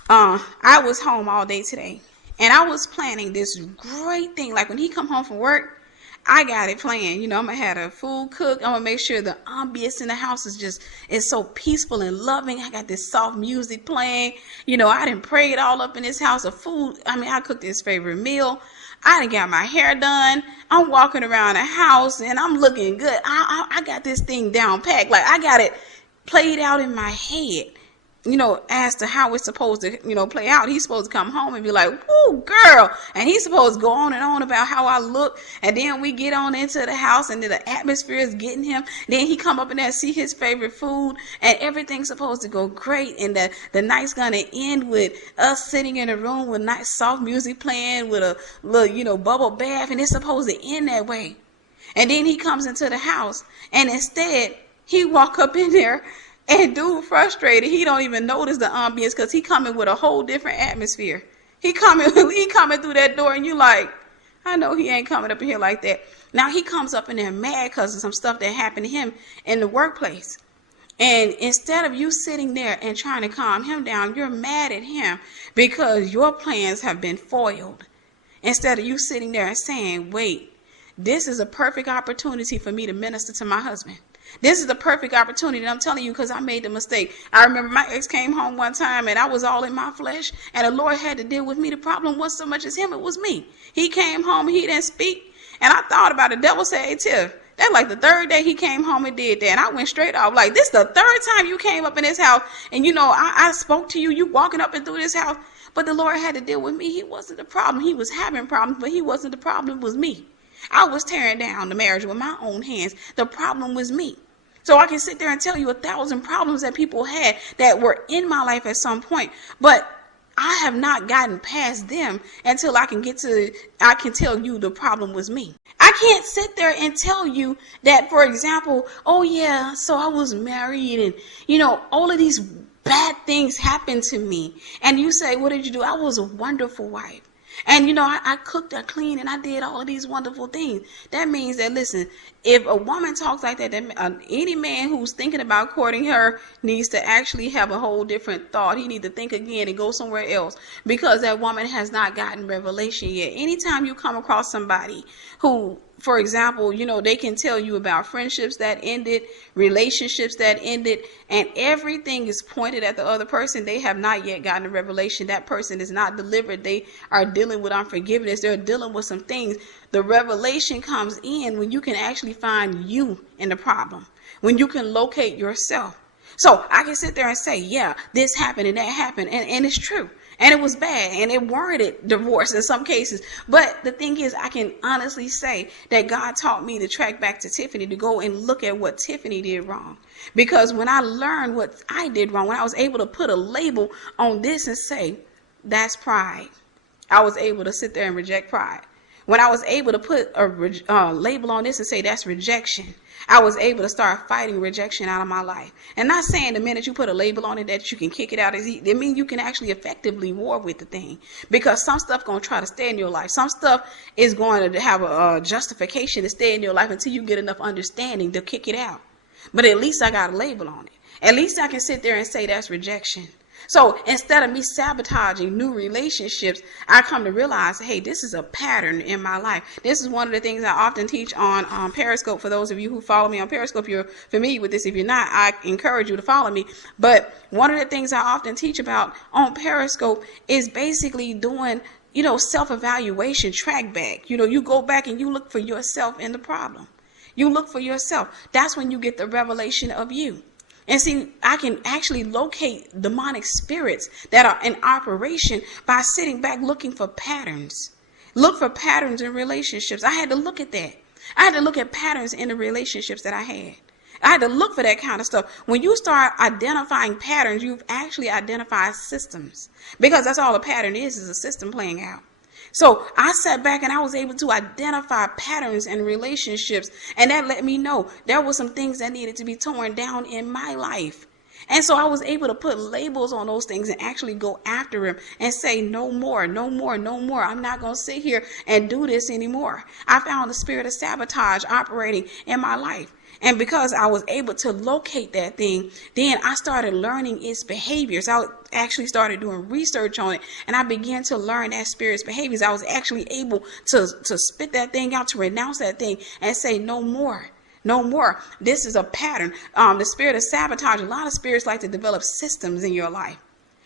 I was home all day today. And I was planning this great thing. Like when he come home from work, I got it planned. You know, I'm going to have the food cooked. I'm going to make sure the ambience in the house is so peaceful and loving. I got this soft music playing. You know, I didn't pray it all up in this house of food. I mean, I cooked his favorite meal. I done got my hair done. I'm walking around the house and I'm looking good. I got this thing down packed. Like I got it played out in my head. You know, as to how it's supposed to, play out. He's supposed to come home and be like, woo, girl. And he's supposed to go on and on about how I look. And then we get on into the house and then the atmosphere is getting him. Then he come up in there and see his favorite food. And everything's supposed to go great. And the night's going to end with us sitting in a room with nice soft music playing with a little, bubble bath. And it's supposed to end that way. And then he comes into the house. And instead, he walk up in there. And dude frustrated, he don't even notice the ambience because he coming with a whole different atmosphere. He coming through that door and you like, I know he ain't coming up in here like that. Now he comes up in there mad because of some stuff that happened to him in the workplace. And instead of you sitting there and trying to calm him down, you're mad at him because your plans have been foiled. Instead of you sitting there and saying, wait, this is a perfect opportunity for me to minister to my husband. This is the perfect opportunity. And I'm telling you because I made the mistake. I remember my ex came home one time and I was all in my flesh and the Lord had to deal with me. The problem wasn't so much as him, it was me. He came home, he didn't speak. And I thought about it. The devil said, hey, Tiff, that's like the third day he came home and did that. And I went straight off like, this is the third time you came up in this house. And I spoke to you, you walking up and through this house. But the Lord had to deal with me. He wasn't the problem. He was having problems, but he wasn't the problem. It was me. I was tearing down the marriage with my own hands. The problem was me. So I can sit there and tell you 1,000 problems that people had that were in my life at some point. But I have not gotten past them until I can tell you the problem was me. I can't sit there and tell you that, for example, oh yeah, so I was married and, all of these bad things happened to me. And you say, what did you do? I was a wonderful wife. And, I cooked, I cleaned, and I did all of these wonderful things. That means that, listen, if a woman talks like that, any man who's thinking about courting her needs to actually have a whole different thought. He needs to think again and go somewhere else because that woman has not gotten revelation yet. Anytime you come across somebody who, for example, they can tell you about friendships that ended, relationships that ended, and everything is pointed at the other person. They have not yet gotten a revelation. That person is not delivered. They are dealing with unforgiveness. They're dealing with some things. The revelation comes in when you can actually find you in the problem, when you can locate yourself. So I can sit there and say, yeah, this happened and that happened, and it's true. And it was bad, and it warranted divorce in some cases. But the thing is, I can honestly say that God taught me to track back to Tiffany, to go and look at what Tiffany did wrong. Because when I learned what I did wrong, when I was able to put a label on this and say, that's pride, I was able to sit there and reject pride. When I was able to put a label on this and say that's rejection, I was able to start fighting rejection out of my life. And not saying the minute you put a label on it that you can kick it out. It means you can actually effectively war with the thing. Because some stuff going to try to stay in your life. Some stuff is going to have a justification to stay in your life until you get enough understanding to kick it out. But at least I got a label on it. At least I can sit there and say that's rejection. So instead of me sabotaging new relationships, I come to realize, hey, this is a pattern in my life. This is one of the things I often teach on Periscope. For those of you who follow me on Periscope, you're familiar with this. If you're not, I encourage you to follow me. But one of the things I often teach about on Periscope is basically doing, self-evaluation, track back. You go back and you look for yourself in the problem. You look for yourself. That's when you get the revelation of you. And see, I can actually locate demonic spirits that are in operation by sitting back looking for patterns. Look for patterns in relationships. I had to look at that. I had to look at patterns in the relationships that I had. I had to look for that kind of stuff. When you start identifying patterns, you've actually identified systems. Because that's all a pattern is a system playing out. So I sat back and I was able to identify patterns and relationships. And that let me know there were some things that needed to be torn down in my life. And so I was able to put labels on those things and actually go after them and say, no more, no more, no more. I'm not going to sit here and do this anymore. I found the spirit of sabotage operating in my life. And because I was able to locate that thing, then I started learning its behaviors. I actually started doing research on it, and I began to learn that spirit's behaviors. I was actually able to spit that thing out, to renounce that thing, and say, no more. No more. This is a pattern. The spirit of sabotage, a lot of spirits like to develop systems in your life.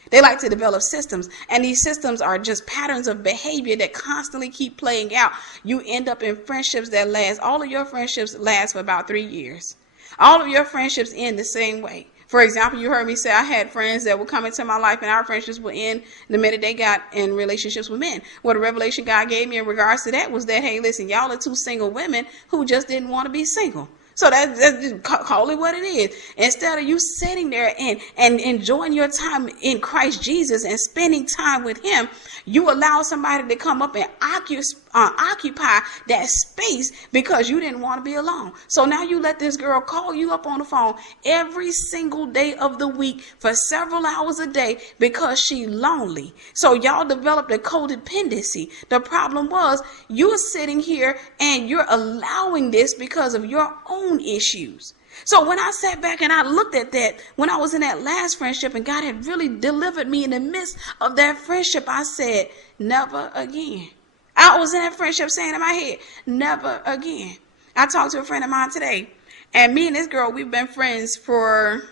They like to develop systems, and these systems are just patterns of behavior that constantly keep playing out. You end up in friendships that last. All of your friendships last for about 3 years. All of your friendships end the same way. For example, you heard me say I had friends that would come into my life and our friendships would end the minute they got in relationships with men. What the revelation God gave me in regards to that was that, hey, listen, y'all are two single women who just didn't want to be single. So that's just call it what it is. Instead of you sitting there and enjoying your time in Christ Jesus and spending time with him, you allow somebody to come up and occupy that space because you didn't want to be alone. So now you let this girl call you up on the phone every single day of the week for several hours a day because she's lonely. So y'all developed a codependency. The problem was you're sitting here and you're allowing this because of your own issues. So when I sat back and I looked at that, when I was in that last friendship and God had really delivered me in the midst of that friendship, I said, never again. I was in that friendship saying in my head, never again. I talked to a friend of mine today, and me and this girl, we've been friends for,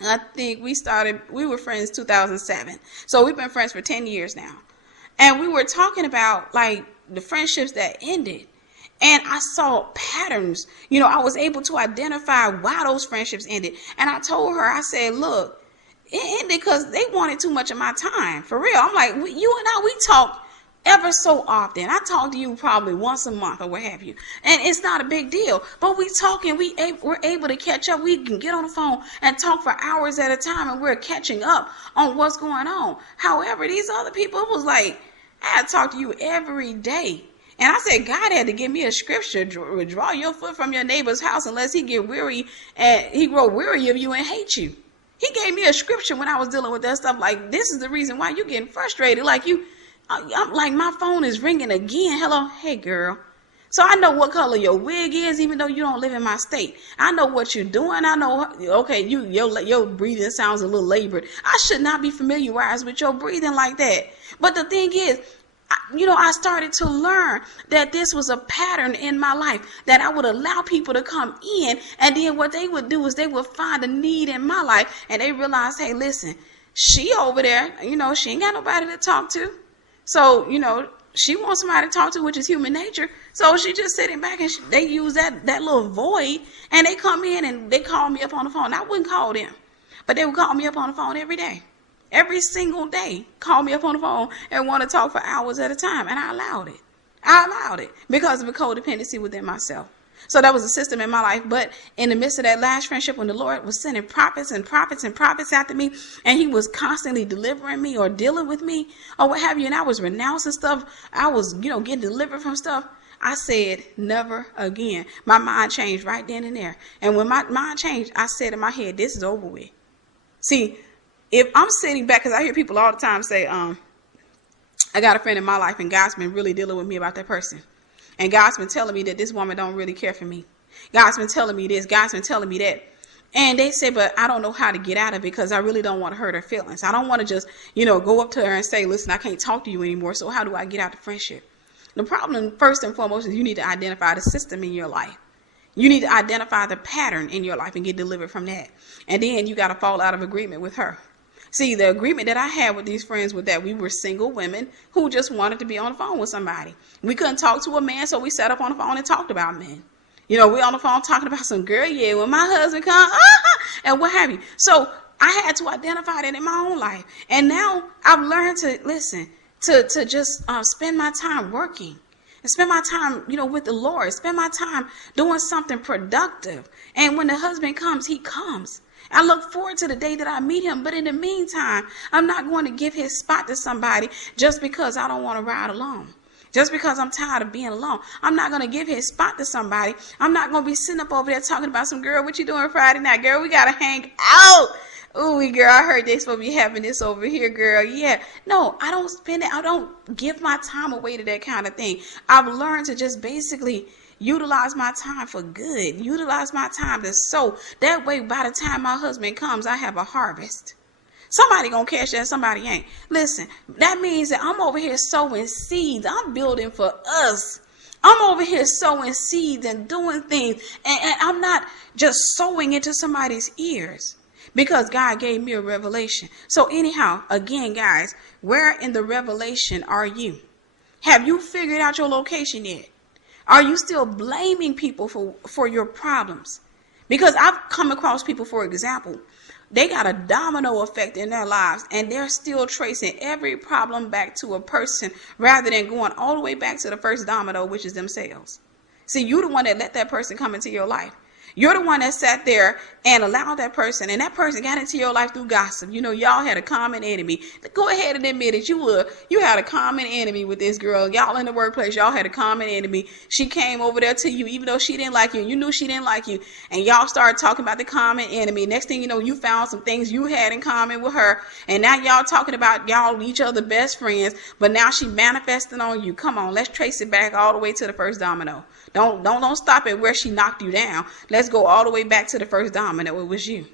I think we were friends 2007. So we've been friends for 10 years now. And we were talking about like the friendships that ended. And I saw patterns. I was able to identify why those friendships ended. And I told her, I said, look, it ended because they wanted too much of my time. For real. I'm like, you and I, we talk ever so often. I talk to you probably once a month or what have you. And it's not a big deal. But we talk and we're able to catch up. We can get on the phone and talk for hours at a time, and we're catching up on what's going on. However, these other people, it was like, I had to talk to you every day. And I said, God had to give me a scripture, draw your foot from your neighbor's house unless he get weary and he grow weary of you and hate you. He gave me a scripture when I was dealing with that stuff. Like, this is the reason why you're getting frustrated. Like I'm like, my phone is ringing again. Hello. Hey, girl. So I know what color your wig is, even though you don't live in my state. I know what you're doing. I know, okay, your breathing sounds a little labored. I should not be familiarized with your breathing like that. But the thing is, I started to learn that this was a pattern in my life, that I would allow people to come in, and then what they would do is they would find a need in my life, and they realize, hey, listen, she over there, she ain't got nobody to talk to. So, she wants somebody to talk to, which is human nature. So she just sitting back and they use that little void, and they come in and they call me up on the phone. I wouldn't call them, but they would call me up on the phone every day. Every single day, call me up on the phone and want to talk for hours at a time. And I allowed it. I allowed it because of a codependency within myself. So that was a system in my life. But in the midst of that last friendship, when the Lord was sending prophets and prophets and prophets after me, and he was constantly delivering me or dealing with me or what have you, and I was renouncing stuff, I was, getting delivered from stuff, I said, never again. My mind changed right then and there. And when my mind changed, I said in my head, this is over with. See, if I'm sitting back, because I hear people all the time say, I got a friend in my life and God's been really dealing with me about that person. And God's been telling me that this woman don't really care for me. God's been telling me this. God's been telling me that. And they say, but I don't know how to get out of it because I really don't want to hurt her feelings. I don't want to just, go up to her and say, listen, I can't talk to you anymore. So how do I get out the friendship? The problem, first and foremost, is you need to identify the system in your life. You need to identify the pattern in your life and get delivered from that. And then you got to fall out of agreement with her. See, the agreement that I had with these friends was that we were single women who just wanted to be on the phone with somebody. We couldn't talk to a man, so we sat up on the phone and talked about men. We on the phone talking about some girl, yeah, when my husband come, and what have you. So I had to identify that in my own life. And now I've learned to listen, to just spend my time working. And spend my time, with the Lord. Spend my time doing something productive. And when the husband comes, he comes. I look forward to the day that I meet him. But in the meantime, I'm not going to give his spot to somebody just because I don't want to ride alone. Just because I'm tired of being alone. I'm not going to give his spot to somebody. I'm not going to be sitting up over there talking about some girl, what you doing Friday night? Girl, we got to hang out. Ooh, girl, I heard they supposed to be having this over here, girl. Yeah. No, I don't spend it. I don't give my time away to that kind of thing. I've learned to just basically utilize my time for good. Utilize my time to sow. That way, by the time my husband comes, I have a harvest. Somebody gonna catch that, somebody ain't. Listen, that means that I'm over here sowing seeds. I'm building for us. I'm over here sowing seeds and doing things. And I'm not just sowing into somebody's ears because God gave me a revelation. So anyhow, again, guys, where in the revelation are you? Have you figured out your location yet? Are you still blaming people for your problems? Because I've come across people, for example, they got a domino effect in their lives and they're still tracing every problem back to a person rather than going all the way back to the first domino, which is themselves. See, you're the one that let that person come into your life. You're the one that sat there and allowed that person, and that person got into your life through gossip. Y'all had a common enemy. Go ahead and admit it. You had a common enemy with this girl. Y'all in the workplace, y'all had a common enemy. She came over there to you, even though she didn't like you, and you knew she didn't like you, and y'all started talking about the common enemy. Next thing you know, you found some things you had in common with her, and now y'all talking about y'all each other best friends, but now she manifesting on you. Come on, let's trace it back all the way to the first domino. Don't stop at where she knocked you down. Let's go all the way back to the first domino. It was you.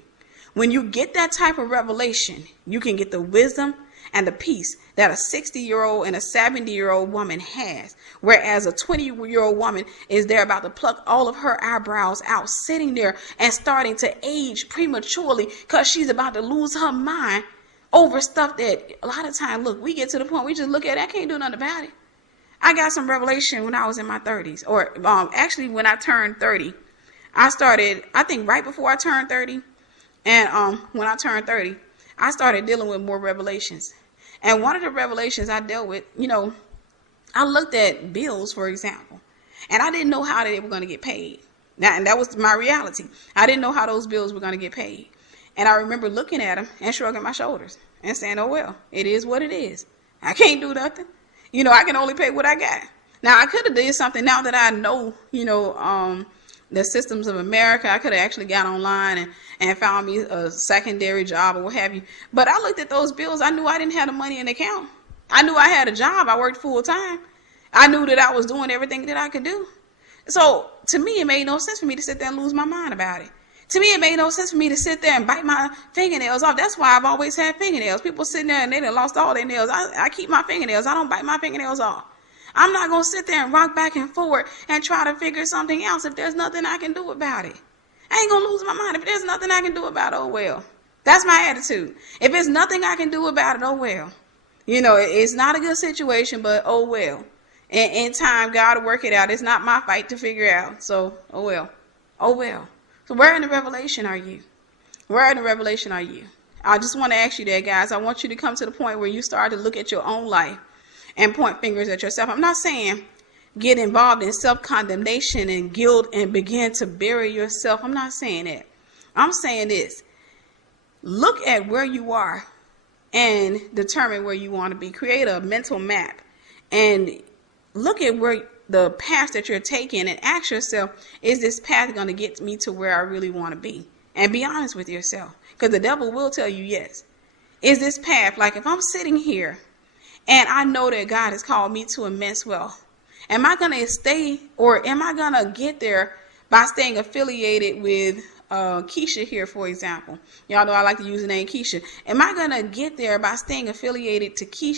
When you get that type of revelation, you can get the wisdom and the peace that a 60-year-old and a 70-year-old woman has. Whereas a 20-year-old woman is there about to pluck all of her eyebrows out, sitting there and starting to age prematurely because she's about to lose her mind over stuff that a lot of times, look, we get to the point we just look at it, I can't do nothing about it. I got some revelation when I was in my 30s, or actually when I turned 30. I started, I think right before I turned 30, and when I turned 30, I started dealing with more revelations. And one of the revelations I dealt with, I looked at bills, for example, and I didn't know how they were going to get paid. Now, and that was my reality. I didn't know how those bills were going to get paid. And I remember looking at them and shrugging my shoulders and saying, oh, well, it is what it is. I can't do nothing. I can only pay what I got. Now, I could have did something now that I know, the systems of America. I could have actually got online and found me a secondary job or what have you. But I looked at those bills. I knew I didn't have the money in the account. I knew I had a job. I worked full time. I knew that I was doing everything that I could do. So to me, it made no sense for me to sit there and lose my mind about it. To me, it made no sense for me to sit there and bite my fingernails off. That's why I've always had fingernails. People sitting there and they done lost all their nails. I keep my fingernails. I don't bite my fingernails off. I'm not going to sit there and rock back and forward and try to figure something else if there's nothing I can do about it. I ain't going to lose my mind. If there's nothing I can do about it, oh well. That's my attitude. If there's nothing I can do about it, oh well. It's not a good situation, but oh well. In time, God will work it out. It's not my fight to figure out. So, oh well. Oh well. So where in the revelation are you? Where in the revelation are you? I just want to ask you that, guys. I want you to come to the point where you start to look at your own life and point fingers at yourself. I'm not saying get involved in self-condemnation and guilt and begin to bury yourself. I'm not saying that. I'm saying this. Look at where you are and determine where you want to be. Create a mental map and look at where the path that you're taking and ask yourself, is this path going to get me to where I really want to be? And be honest with yourself, because the devil will tell you yes. Is this path, like if I'm sitting here and I know that God has called me to immense wealth, am I going to stay, or am I going to get there by staying affiliated with Keisha here, for example. Y'all know I like to use the name Keisha. Am I going to get there by staying affiliated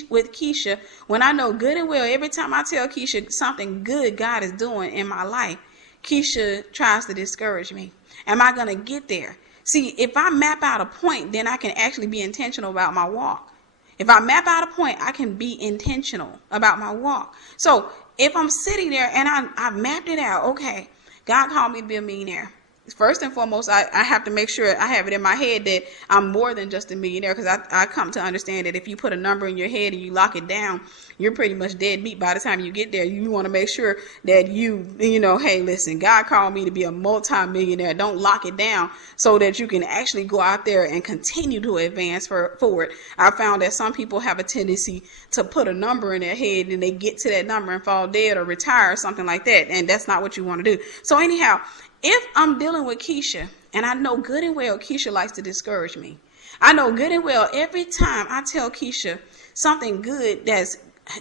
with Keisha when I know good and well every time I tell Keisha something good God is doing in my life, Keisha tries to discourage me? Am I going to get there? See, if I map out a point, then I can actually be intentional about my walk. If I map out a point, I can be intentional about my walk. So if I'm sitting there and I mapped it out, okay, God called me to be a millionaire. First and foremost, I have to make sure I have it in my head that I'm more than just a millionaire, because I come to understand that if you put a number in your head and you lock it down, you're pretty much dead meat by the time you get there. You want to make sure that hey, listen, God called me to be a multi-millionaire. Don't lock it down so that you can actually go out there and continue to advance forward. I found that some people have a tendency to put a number in their head and they get to that number and fall dead or retire or something like that. And that's not what you want to do. So anyhow, if I'm dealing with Keisha, and I know good and well Keisha likes to discourage me, I know good and well every time I tell Keisha something good that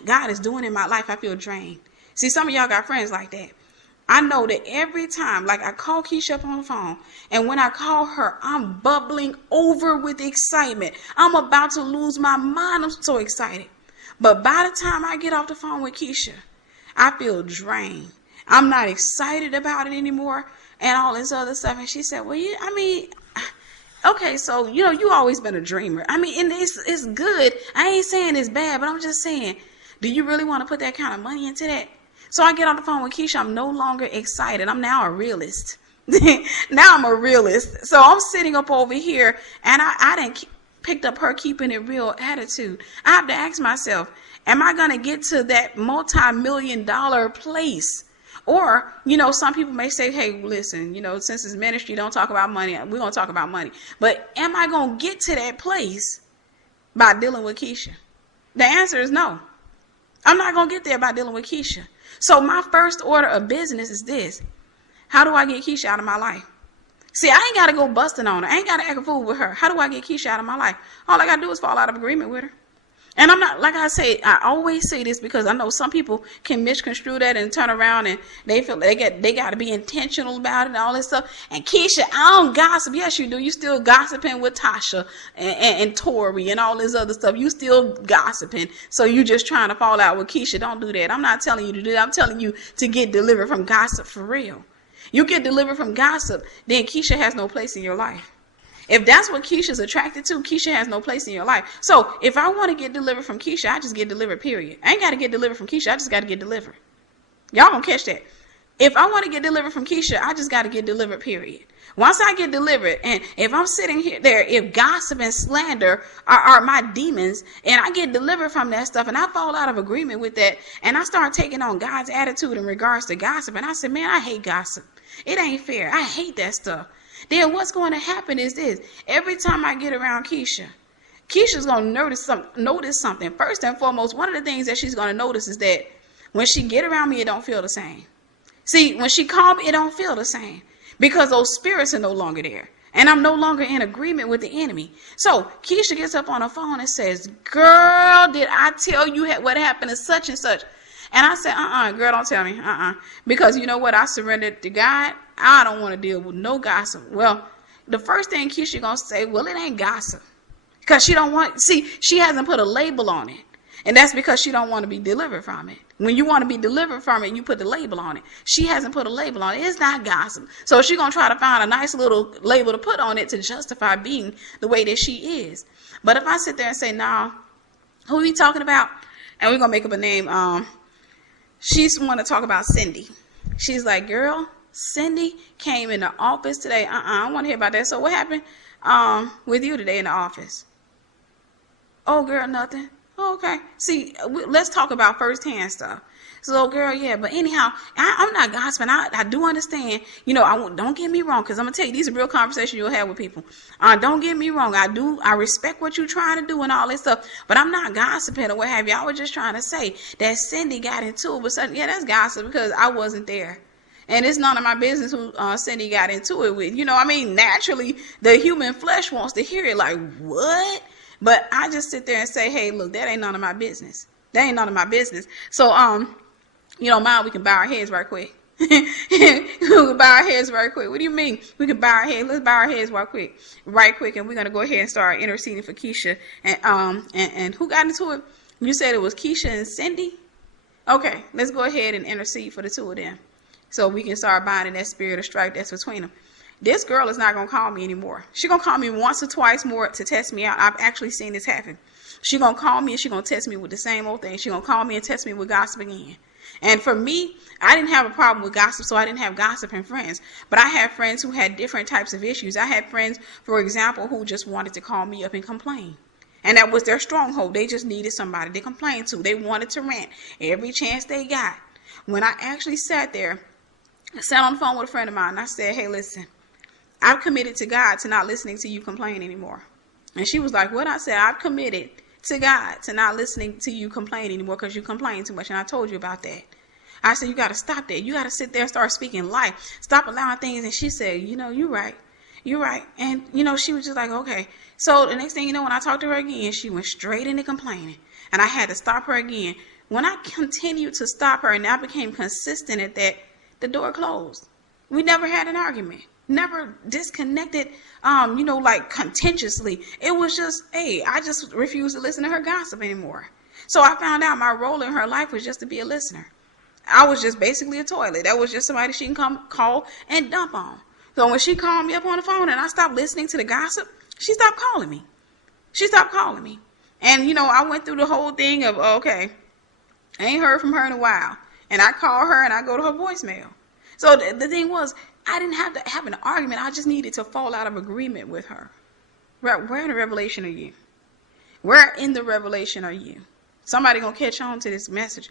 God is doing in my life, I feel drained. See, some of y'all got friends like that. I know that every time, like I call Keisha up on the phone, and when I call her, I'm bubbling over with excitement. I'm about to lose my mind. I'm so excited. But by the time I get off the phone with Keisha, I feel drained. I'm not excited about it anymore and all this other stuff. And she said, well, okay, so, you always been a dreamer. And it's good. I ain't saying it's bad, but I'm just saying, do you really want to put that kind of money into that? So I get on the phone with Keisha. I'm no longer excited. I'm now a realist. Now I'm a realist. So I'm sitting up over here, and I didn't picked up her keeping it real attitude. I have to ask myself, am I going to get to that multi-million-dollar place? Or, some people may say, hey, listen, since it's ministry, don't talk about money. We're going to talk about money. But am I going to get to that place by dealing with Keisha? The answer is no. I'm not going to get there by dealing with Keisha. So my first order of business is this. How do I get Keisha out of my life? See, I ain't got to go busting on her. I ain't got to act a fool with her. How do I get Keisha out of my life? All I got to do is fall out of agreement with her. And I'm not, like I say, I always say this because I know some people can misconstrue that and turn around and they feel they got to be intentional about it and all this stuff. And Keisha, I don't gossip. Yes, you do. You still gossiping with Tasha and Tori and all this other stuff. You still gossiping. So you just trying to fall out with Keisha. Don't do that. I'm not telling you to do that. I'm telling you to get delivered from gossip for real. You get delivered from gossip, then Keisha has no place in your life. If that's what Keisha's attracted to, Keisha has no place in your life. So if I want to get delivered from Keisha, I just get delivered, period. I ain't got to get delivered from Keisha. I just got to get delivered. Y'all gonna catch that. If I want to get delivered from Keisha, I just got to get delivered, period. Once I get delivered, and if I'm sitting there, if gossip and slander are my demons, and I get delivered from that stuff, and I fall out of agreement with that, and I start taking on God's attitude in regards to gossip, and I say, man, I hate gossip. It ain't fair. I hate that stuff. Then what's going to happen is this. Every time I get around Keisha, Keisha's going to notice something. First and foremost, one of the things that she's going to notice is that when she get around me, it don't feel the same. See, when she called me, it don't feel the same because those spirits are no longer there. And I'm no longer in agreement with the enemy. So Keisha gets up on the phone and says, girl, did I tell you what happened to such and such? And I said, girl, don't tell me. Because you know what? I surrendered to God. I don't want to deal with no gossip. Well, the first thing Keisha going to say, well, it ain't gossip. Because she hasn't put a label on it. And that's because she don't want to be delivered from it. When you want to be delivered from it, you put the label on it. She hasn't put a label on it. It's not gossip. So she's going to try to find a nice little label to put on it to justify being the way that she is. But if I sit there and say, nah, who are we talking about? And we're going to make up a name. She's want to talk about Cindy. She's like, girl, Cindy came in the office today. I don't want to hear about that. So what happened with you today in the office? Oh, girl, nothing. Oh, okay. See, let's talk about firsthand stuff. So, girl, yeah, but anyhow, I'm not gossiping. I do understand. Don't get me wrong, because I'm going to tell you, these are real conversations you'll have with people. Don't get me wrong. I respect what you're trying to do and all this stuff, but I'm not gossiping or what have you. I was just trying to say that Cindy got into it with something. Yeah, that's gossip because I wasn't there. And it's none of my business who Cindy got into it with. Naturally, the human flesh wants to hear it like, what? But I just sit there and say, hey, look, that ain't none of my business. That ain't none of my business. So, mind we can bow our heads right quick. We can bow our heads right quick. What do you mean? We can bow our heads. Let's bow our heads right quick, and we're gonna go ahead and start interceding for Keisha. And who got into it? You said it was Keisha and Cindy. Okay, let's go ahead and intercede for the two of them, so we can start binding that spirit of strife that's between them. This girl is not gonna call me anymore. She's gonna call me once or twice more to test me out. I've actually seen this happen. She's gonna call me and she's gonna test me with the same old thing. She's gonna call me and test me with gossip again. And for me, I didn't have a problem with gossip, so I didn't have gossiping friends. But I had friends who had different types of issues. I had friends, for example, who just wanted to call me up and complain. And that was their stronghold. They just needed somebody to complain to. They wanted to rant every chance they got. When I actually sat there, I sat on the phone with a friend of mine, and I said, hey, listen, I've committed to God to not listening to you complain anymore. And she was like, what? I said, I've committed to God to not listening to you complain anymore because you complain too much, and I told you about that. I said, you got to stop that. You got to sit there and start speaking life. Stop allowing things. And she said, you're right. You're right. And, she was just like, okay. So the next thing you know, when I talked to her again, she went straight into complaining. And I had to stop her again. When I continued to stop her and I became consistent at that, the door closed. We never had an argument. Never disconnected, like contentiously. It was just, hey, I just refused to listen to her gossip anymore. So I found out my role in her life was just to be a listener. I was just basically a toilet. That was just somebody she can come call and dump on. So when she called me up on the phone and I stopped listening to the gossip, she stopped calling me. And, I went through the whole thing of, okay, I ain't heard from her in a while. And I call her and I go to her voicemail. So the thing was, I didn't have to have an argument. I just needed to fall out of agreement with her. Where in the revelation are you? Where in the revelation are you? Somebody gonna catch on to this message.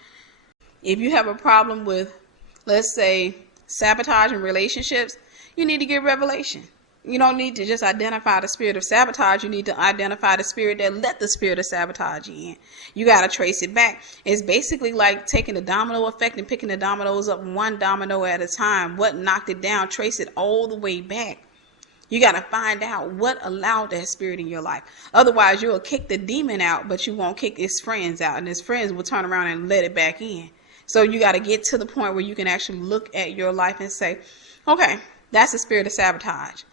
If you have a problem with, let's say, sabotaging relationships, you need to get revelation. You don't need to just identify the spirit of sabotage. You need to identify the spirit that let the spirit of sabotage you in. You got to trace it back. It's basically like taking the domino effect and picking the dominoes up one domino at a time. What knocked it down? Trace it all the way back. You got to find out what allowed that spirit in your life. Otherwise, you'll kick the demon out, but you won't kick his friends out. And his friends will turn around and let it back in. So you got to get to the point where you can actually look at your life and say, okay, that's the spirit of sabotage.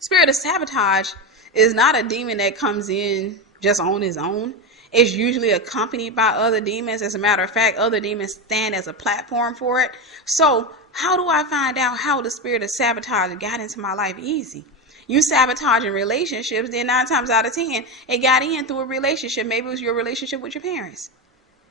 Spirit of sabotage is not a demon that comes in just on his own. It's usually accompanied by other demons. As a matter of fact, other demons stand as a platform for it. So how do I find out how the spirit of sabotage got into my life? Easy. You sabotaging relationships, then 9 times out of 10, it got in through a relationship. Maybe it was your relationship with your parents.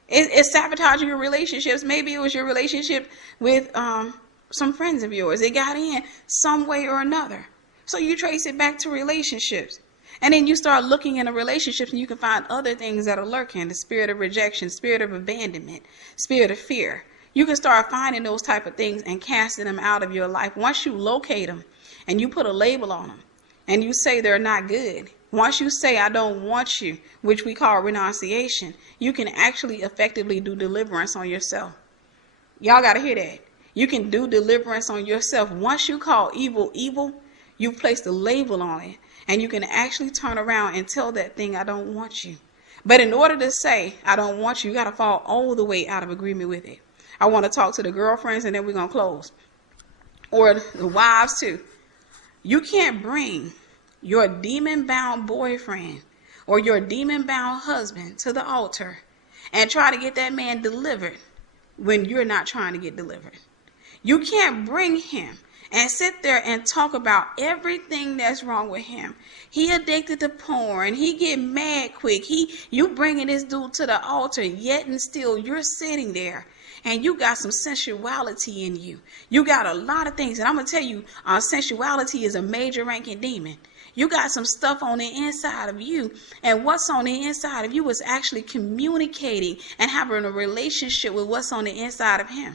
It's sabotaging your relationships. Maybe it was your relationship with some friends of yours. It got in some way or another. So you trace it back to relationships. And then you start looking in the relationships and you can find other things that are lurking. The spirit of rejection, spirit of abandonment, spirit of fear. You can start finding those type of things and casting them out of your life. Once you locate them and you put a label on them and you say they're not good. Once you say, I don't want you, which we call renunciation, you can actually effectively do deliverance on yourself. Y'all got to hear that. You can do deliverance on yourself. Once you call evil, evil, you place the label on it. And you can actually turn around and tell that thing, I don't want you. But in order to say, I don't want you, you got to fall all the way out of agreement with it. I want to talk to the girlfriends and then we're going to close. Or the wives too. You can't bring your demon-bound boyfriend or your demon-bound husband to the altar and try to get that man delivered when you're not trying to get delivered. You can't bring him and sit there and talk about everything that's wrong with him. He addicted to porn. He get mad quick. You bringing this dude to the altar, yet and still you're sitting there and you got some sensuality in you. You got a lot of things. And I'm going to tell you, sensuality is a major ranking demon. You got some stuff on the inside of you. And what's on the inside of you is actually communicating and having a relationship with what's on the inside of him.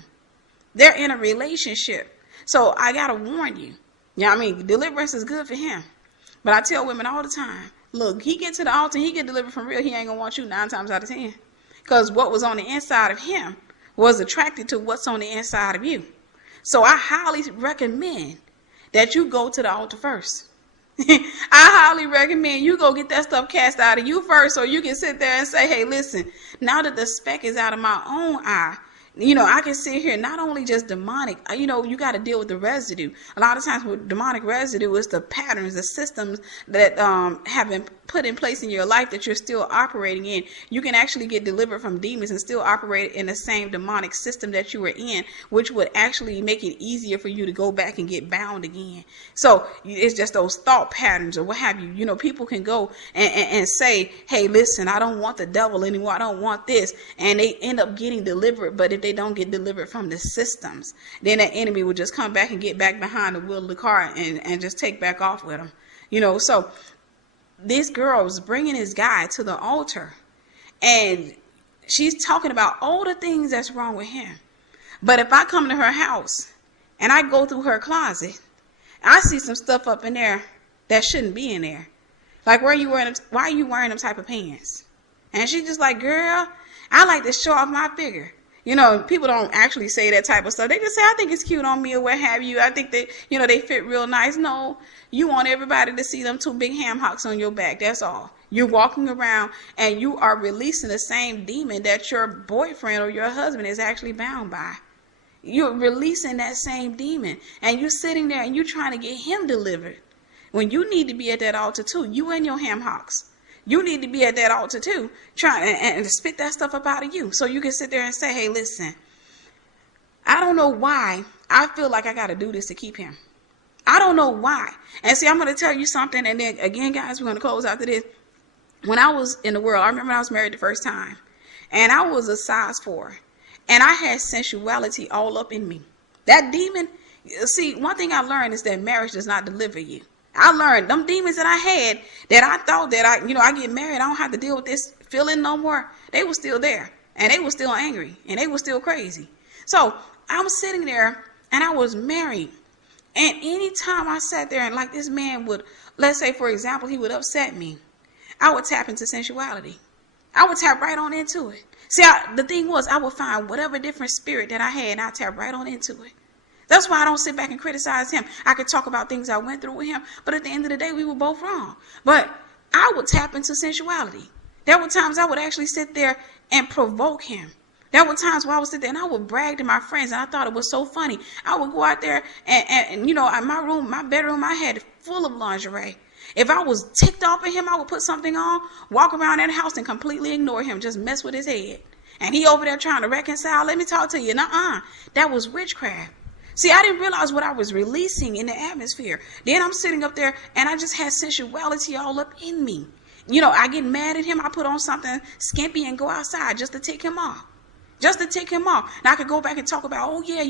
They're in a relationship. So I got to warn you. Deliverance is good for him. But I tell women all the time, look, he get to the altar, he get delivered from real, he ain't going to want you 9 times out of 10. Because what was on the inside of him was attracted to what's on the inside of you. So I highly recommend that you go to the altar first. I highly recommend you go get that stuff cast out of you first so you can sit there and say, hey, listen, now that the speck is out of my own eye, I can sit here, not only just demonic, you got to deal with the residue. A lot of times with demonic residue, it's the patterns, the systems that have been put in place in your life that you're still operating in. You can actually get delivered from demons and still operate in the same demonic system that you were in, which would actually make it easier for you to go back and get bound again. So it's just those thought patterns or what have you. People can go and say, hey, listen, I don't want the devil anymore. I don't want this. And they end up getting delivered. But if they don't get delivered from the systems, then that enemy will just come back and get back behind the wheel of the car and just take back off with them. So this girl was bringing this guy to the altar, and she's talking about all the things that's wrong with him. But if I come to her house and I go through her closet, I see some stuff up in there that shouldn't be in there. Like, why are you wearing them type of pants? And she's just like, girl, I like to show off my figure. People don't actually say that type of stuff. They just say, I think it's cute on me or what have you. I think that, they fit real nice. No, you want everybody to see them two big ham hocks on your back. That's all. You're walking around and you are releasing the same demon that your boyfriend or your husband is actually bound by. You're releasing that same demon, and you're sitting there and you're trying to get him delivered when you need to be at that altar too. You and your ham hocks. You need to be at that altar too, trying and spit that stuff up out of you, so you can sit there and say, hey, listen, I don't know why I feel like I got to do this to keep him. I don't know why. And see, I'm going to tell you something, and then again, guys, we're going to close after this. When I was in the world, I remember when I was married the first time, and I was a size 4, and I had sensuality all up in me. That demon, see, one thing I learned is that marriage does not deliver you. I learned them demons that I had, that I thought that I get married, I don't have to deal with this feeling no more. They were still there, and they were still angry, and they were still crazy. So I was sitting there, and I was married, and anytime I sat there and like this man would, let's say for example, he would upset me, I would tap into sensuality. I would tap right on into it. See, the thing was, I would find whatever different spirit that I had, and I'd tap right on into it. That's why I don't sit back and criticize him. I could talk about things I went through with him, but at the end of the day, we were both wrong. But I would tap into sensuality. There were times I would actually sit there and provoke him. There were times where I would sit there and I would brag to my friends, and I thought it was so funny. I would go out there and in my bedroom, I had full of lingerie. If I was ticked off at him, I would put something on, walk around that house and completely ignore him, just mess with his head. And he over there trying to reconcile. Let me talk to you. Nuh-uh. That was witchcraft. See, I didn't realize what I was releasing in the atmosphere. Then I'm sitting up there and I just had sensuality all up in me. I get mad at him. I put on something skimpy and go outside just to tick him off. Just to tick him off. Now I could go back and talk about, oh yeah,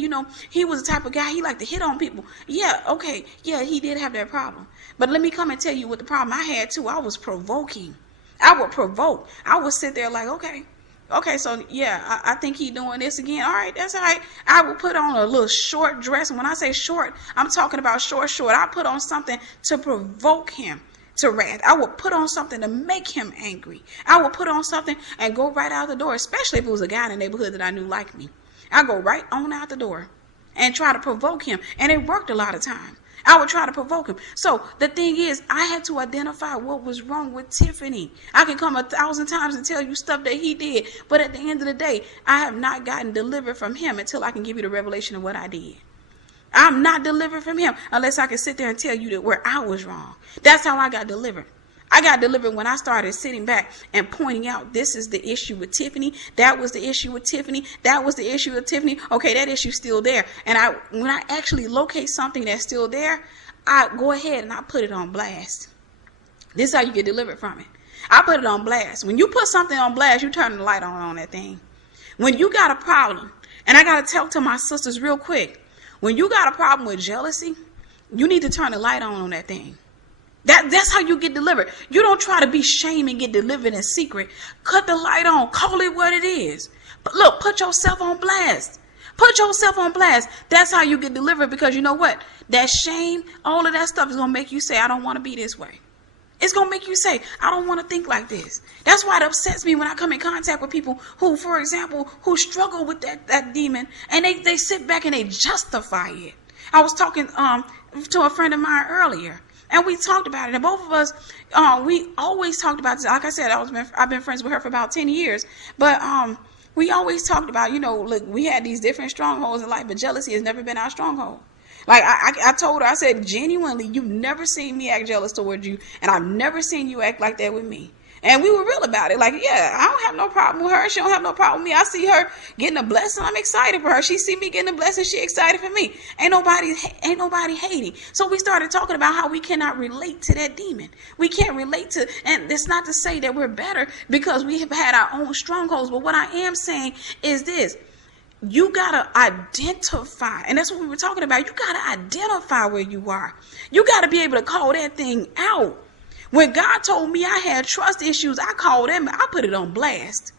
he was the type of guy, he liked to hit on people. Yeah, okay. Yeah, he did have that problem. But let me come and tell you what the problem I had too. I was provoking. I would provoke. I would sit there like, okay, so yeah, I think he doing this again. All right, that's all right. I would put on a little short dress. And when I say short, I'm talking about short. I put on something to provoke him to wrath. I would put on something to make him angry. I would put on something and go right out the door, especially if it was a guy in the neighborhood that I knew liked me. I go right on out the door and try to provoke him. And it worked a lot of times. I would try to provoke him. So the thing is, I had to identify what was wrong with Tiffany. I can come 1,000 times and tell you stuff that he did, but at the end of the day, I have not gotten delivered from him until I can give you the revelation of what I did. I'm not delivered from him unless I can sit there and tell you that where I was wrong. That's how I got delivered. I got delivered when I started sitting back and pointing out, this is the issue with Tiffany. That was the issue with Tiffany. That was the issue with Tiffany. Okay, that issue's still there. And when I actually locate something that's still there, I go ahead and I put it on blast. This is how you get delivered from it. I put it on blast. When you put something on blast, you turn the light on that thing. When you got a problem, and I got to tell to my sisters real quick, when you got a problem with jealousy, you need to turn the light on that thing. That's how you get delivered. You don't try to be shame and get delivered in secret. Cut the light on. Call it what it is. But look, put yourself on blast. Put yourself on blast. That's how you get delivered, because you know what? That shame, all of that stuff is going to make you say, I don't want to be this way. It's going to make you say, I don't want to think like this. That's why it upsets me when I come in contact with people who, for example, who struggle with that demon, and they sit back and they justify it. I was talking to a friend of mine earlier, and we talked about it. And both of us, we always talked about this. Like I said, I've been friends with her for about 10 years. But We always talked about, look, we had these different strongholds in life, but jealousy has never been our stronghold. Like I told her, I said, genuinely, you've never seen me act jealous towards you, and I've never seen you act like that with me. And we were real about it. Like, yeah, I don't have no problem with her. She don't have no problem with me. I see her getting a blessing. I'm excited for her. She see me getting a blessing. She excited for me. Ain't nobody hating. So we started talking about how we cannot relate to that demon. We can't relate to, and it's not to say that we're better because we have had our own strongholds. But what I am saying is this. You gotta identify, and that's what we were talking about. You gotta identify where you are. You gotta be able to call that thing out. When God told me I had trust issues, I called him. I put it on blast.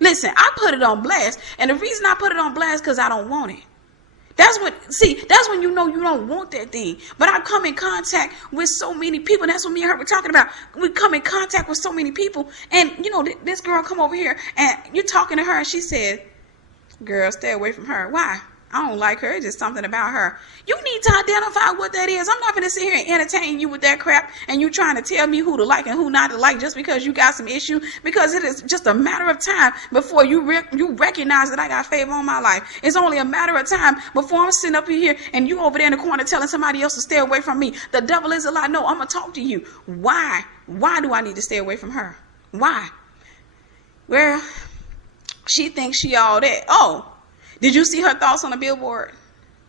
Listen, I put it on blast, and the reason I put it on blast because I don't want it. That's when you know you don't want that thing. But I come in contact with so many people. That's what me and her were talking about. We come in contact with so many people, and this girl come over here, and you're talking to her, and she said, "Girl, stay away from her." Why? I don't like her. It's just something about her. You need to identify what that is. I'm not going to sit here and entertain you with that crap and you trying to tell me who to like and who not to like just because you got some issue, because it is just a matter of time before you recognize that I got favor on my life. It's only a matter of time before I'm sitting up here and you over there in the corner telling somebody else to stay away from me. The devil is a lie. No, I'm going to talk to you. Why? Why do I need to stay away from her? Why? Well, she thinks she all that. Oh, did you see her thoughts on the billboard?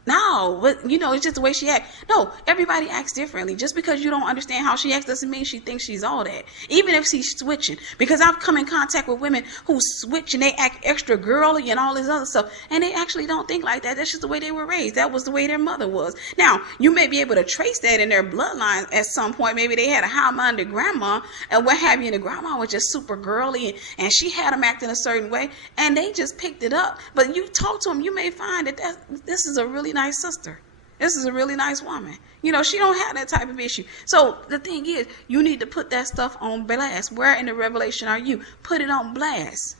No, but it's just the way she acts. No, everybody acts differently. Just because you don't understand how she acts doesn't mean she thinks she's all that. Even if she's switching. Because I've come in contact with women who switch and they act extra girly and all this other stuff. And they actually don't think like that. That's just the way they were raised. That was the way their mother was. Now, you may be able to trace that in their bloodline at some point. Maybe they had a high-minded grandma and what have you. And the grandma was just super girly and she had them acting a certain way. And they just picked it up. But you talk to them, you may find that this is a really nice sister. This is a really nice woman. She don't have that type of issue. So the thing is, you need to put that stuff on blast. Where in the revelation are you? Put it on blast.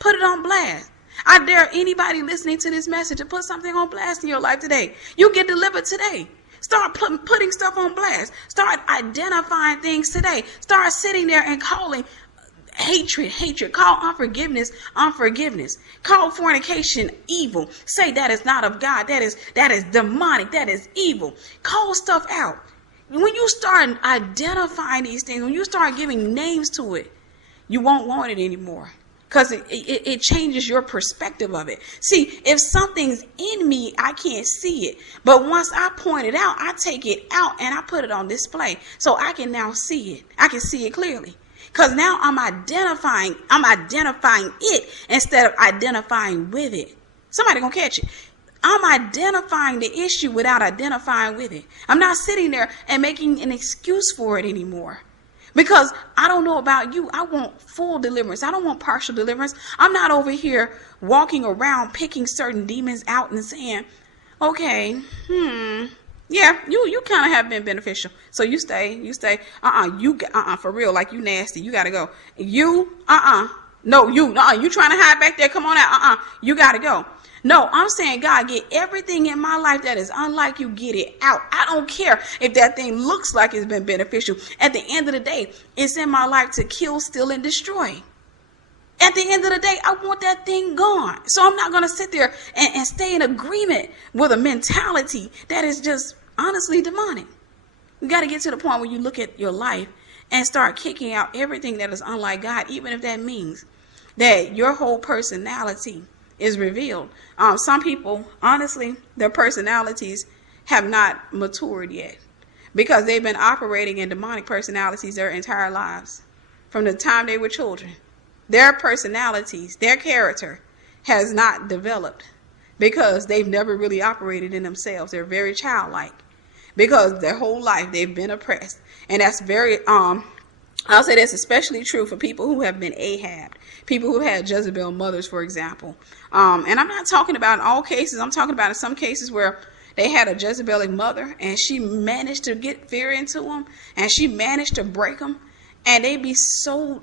Put it on blast. I dare anybody listening to this message to put something on blast in your life today. You get delivered today. Start putting stuff on blast. Start identifying things today. Start sitting there and calling hatred. Call unforgiveness. Call fornication evil. Say that is not of God. That is demonic. That is evil. Call stuff out. When you start identifying these things, when you start giving names to it, you won't want it anymore. Because it changes your perspective of it. See, if something's in me, I can't see it. But once I point it out, I take it out and I put it on display. So I can now see it. I can see it clearly. Because now I'm identifying it instead of identifying with it. Somebody gonna catch it. I'm identifying the issue without identifying with it. I'm not sitting there and making an excuse for it anymore. Because I don't know about you. I want full deliverance. I don't want partial deliverance. I'm not over here walking around picking certain demons out and saying, okay, yeah, you kind of have been beneficial. So you stay. For real, like you nasty. You got to go. You trying to hide back there. Come on out. You got to go. No, I'm saying, God, get everything in my life that is unlike you, get it out. I don't care if that thing looks like it's been beneficial. At the end of the day, it's in my life to kill, steal, and destroy. At the end of the day, I want that thing gone. So I'm not going to sit there and stay in agreement with a mentality that is just honestly demonic. You got to get to the point where you look at your life and start kicking out everything that is unlike God, even if that means that your whole personality is revealed. Some people, honestly, their personalities have not matured yet because they've been operating in demonic personalities their entire lives. From the time they were children, their personalities, their character has not developed because they've never really operated in themselves. They're very childlike because their whole life they've been oppressed. And that's very, I'll say that's especially true for people who have been Ahabbed, people who had Jezebel mothers, for example. And I'm not talking about in all cases. I'm talking about in some cases where they had a Jezebelic mother and she managed to get fear into them and she managed to break them. And they be so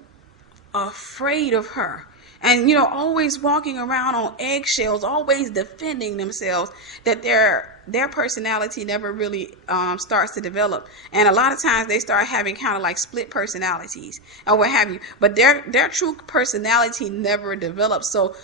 afraid of her and always walking around on eggshells, always defending themselves, that their personality never really starts to develop. And a lot of times they start having kind of like split personalities or what have you, but their true personality never develops. So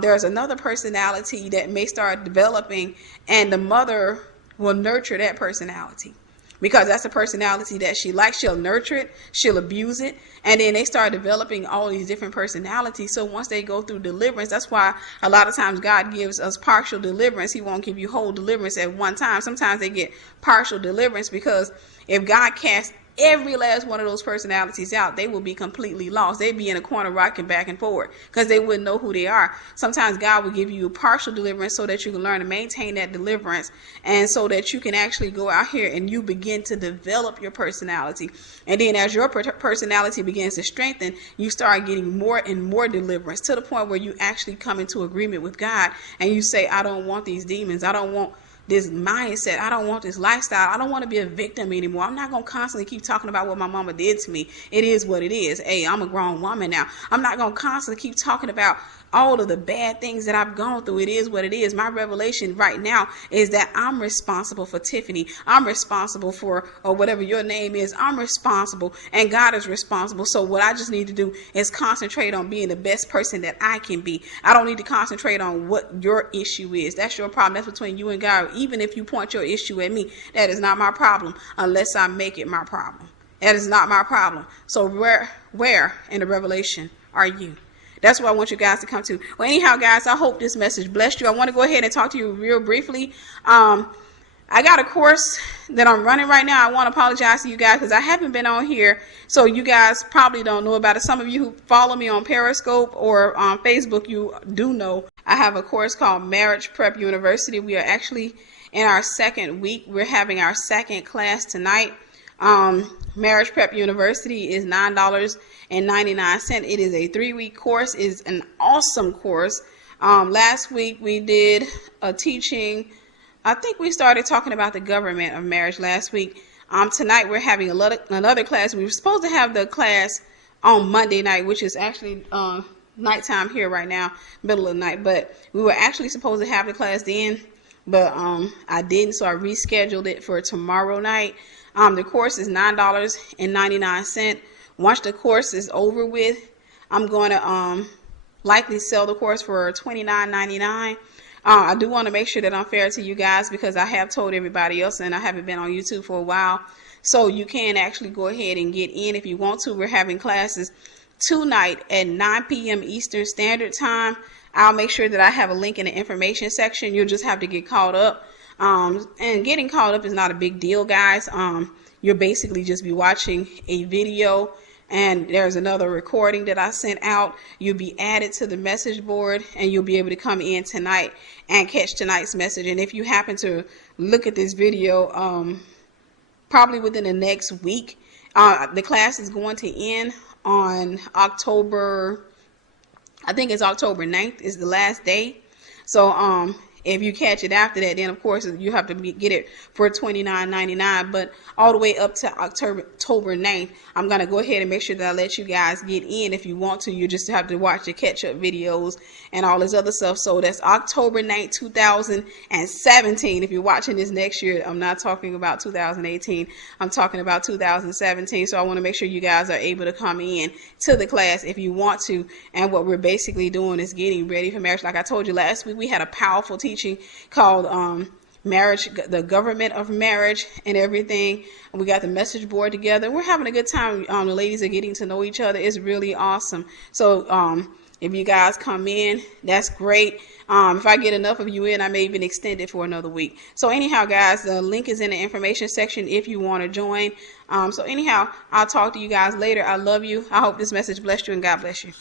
there's another personality that may start developing, and the mother will nurture that personality, because that's a personality that she likes. She'll nurture it, she'll abuse it, and then they start developing all these different personalities. So once they go through deliverance, that's why a lot of times God gives us partial deliverance. He won't give you whole deliverance at one time. Sometimes they get partial deliverance, because if God casts every last one of those personalities out, they will be completely lost. They'd be in a corner rocking back and forward, because they wouldn't know who they are. Sometimes God will give you a partial deliverance so that you can learn to maintain that deliverance, and so that you can actually go out here and you begin to develop your personality. And then as your personality begins to strengthen, you start getting more and more deliverance, to the point where you actually come into agreement with God, and you say, I don't want these demons. I don't want this mindset. I don't want this lifestyle. I don't want to be a victim anymore. I'm not going to constantly keep talking about what my mama did to me. It is what it is. Hey, I'm a grown woman now. I'm not going to constantly keep talking about all of the bad things that I've gone through. It is what it is. My revelation right now is that I'm responsible for Tiffany. I'm responsible for, or whatever your name is. I'm responsible, and God is responsible. So what I just need to do is concentrate on being the best person that I can be. I don't need to concentrate on what your issue is. That's your problem. That's between you and God. Even if you point your issue at me, that is not my problem unless I make it my problem. That is not my problem. So where in the revelation are you? That's what I want you guys to come to. Well, anyhow, guys, I hope this message blessed you. I want to go ahead and talk to you real briefly. I got a course that I'm running right now. I want to apologize to you guys because I haven't been on here, so you guys probably don't know about it. Some of you who follow me on Periscope or on Facebook, you do know I have a course called Marriage Prep University. We are actually in our second week. We're having our second class tonight. Marriage Prep University is $9.99. It is a 3-week course. It is an awesome course. Last week we did a teaching. I think we started talking about the government of marriage last week. Tonight we're having another class. We were supposed to have the class on Monday night, which is actually nighttime here right now, middle of the night. But we were actually supposed to have the class then, but I didn't, so I rescheduled it for tomorrow night. The course is $9.99. Once the course is over with, I'm going to likely sell the course for $29.99. I do want to make sure that I'm fair to you guys, because I have told everybody else, and I haven't been on YouTube for a while. So you can actually go ahead and get in if you want to. We're having classes tonight at 9 p.m. Eastern Standard Time. I'll make sure that I have a link in the information section. You'll just have to get caught up. And getting caught up is not a big deal, guys. You'll basically just be watching a video, and there's another recording that I sent out. You'll be added to the message board, and you'll be able to come in tonight and catch tonight's message. And if you happen to look at this video, probably within the next week, the class is going to end on October, I think it's October 9th is the last day. So if you catch it after that, then of course you have to get it for $29.99. But all the way up to October 9th, I'm going to go ahead and make sure that I let you guys get in. If you want to, you just have to watch the catch-up videos and all this other stuff. So that's October 9th, 2017. If you're watching this next year, I'm not talking about 2018. I'm talking about 2017. So I want to make sure you guys are able to come in to the class if you want to. And what we're basically doing is getting ready for marriage. Like I told you last week, we had a powerful teaching called Marriage, the Government of Marriage and everything. And we got the message board together. We're having a good time. The ladies are getting to know each other. It's really awesome. So if you guys come in, that's great. If I get enough of you in, I may even extend it for another week. So anyhow, guys, the link is in the information section if you want to join. So anyhow, I'll talk to you guys later. I love you. I hope this message blessed you, and God bless you.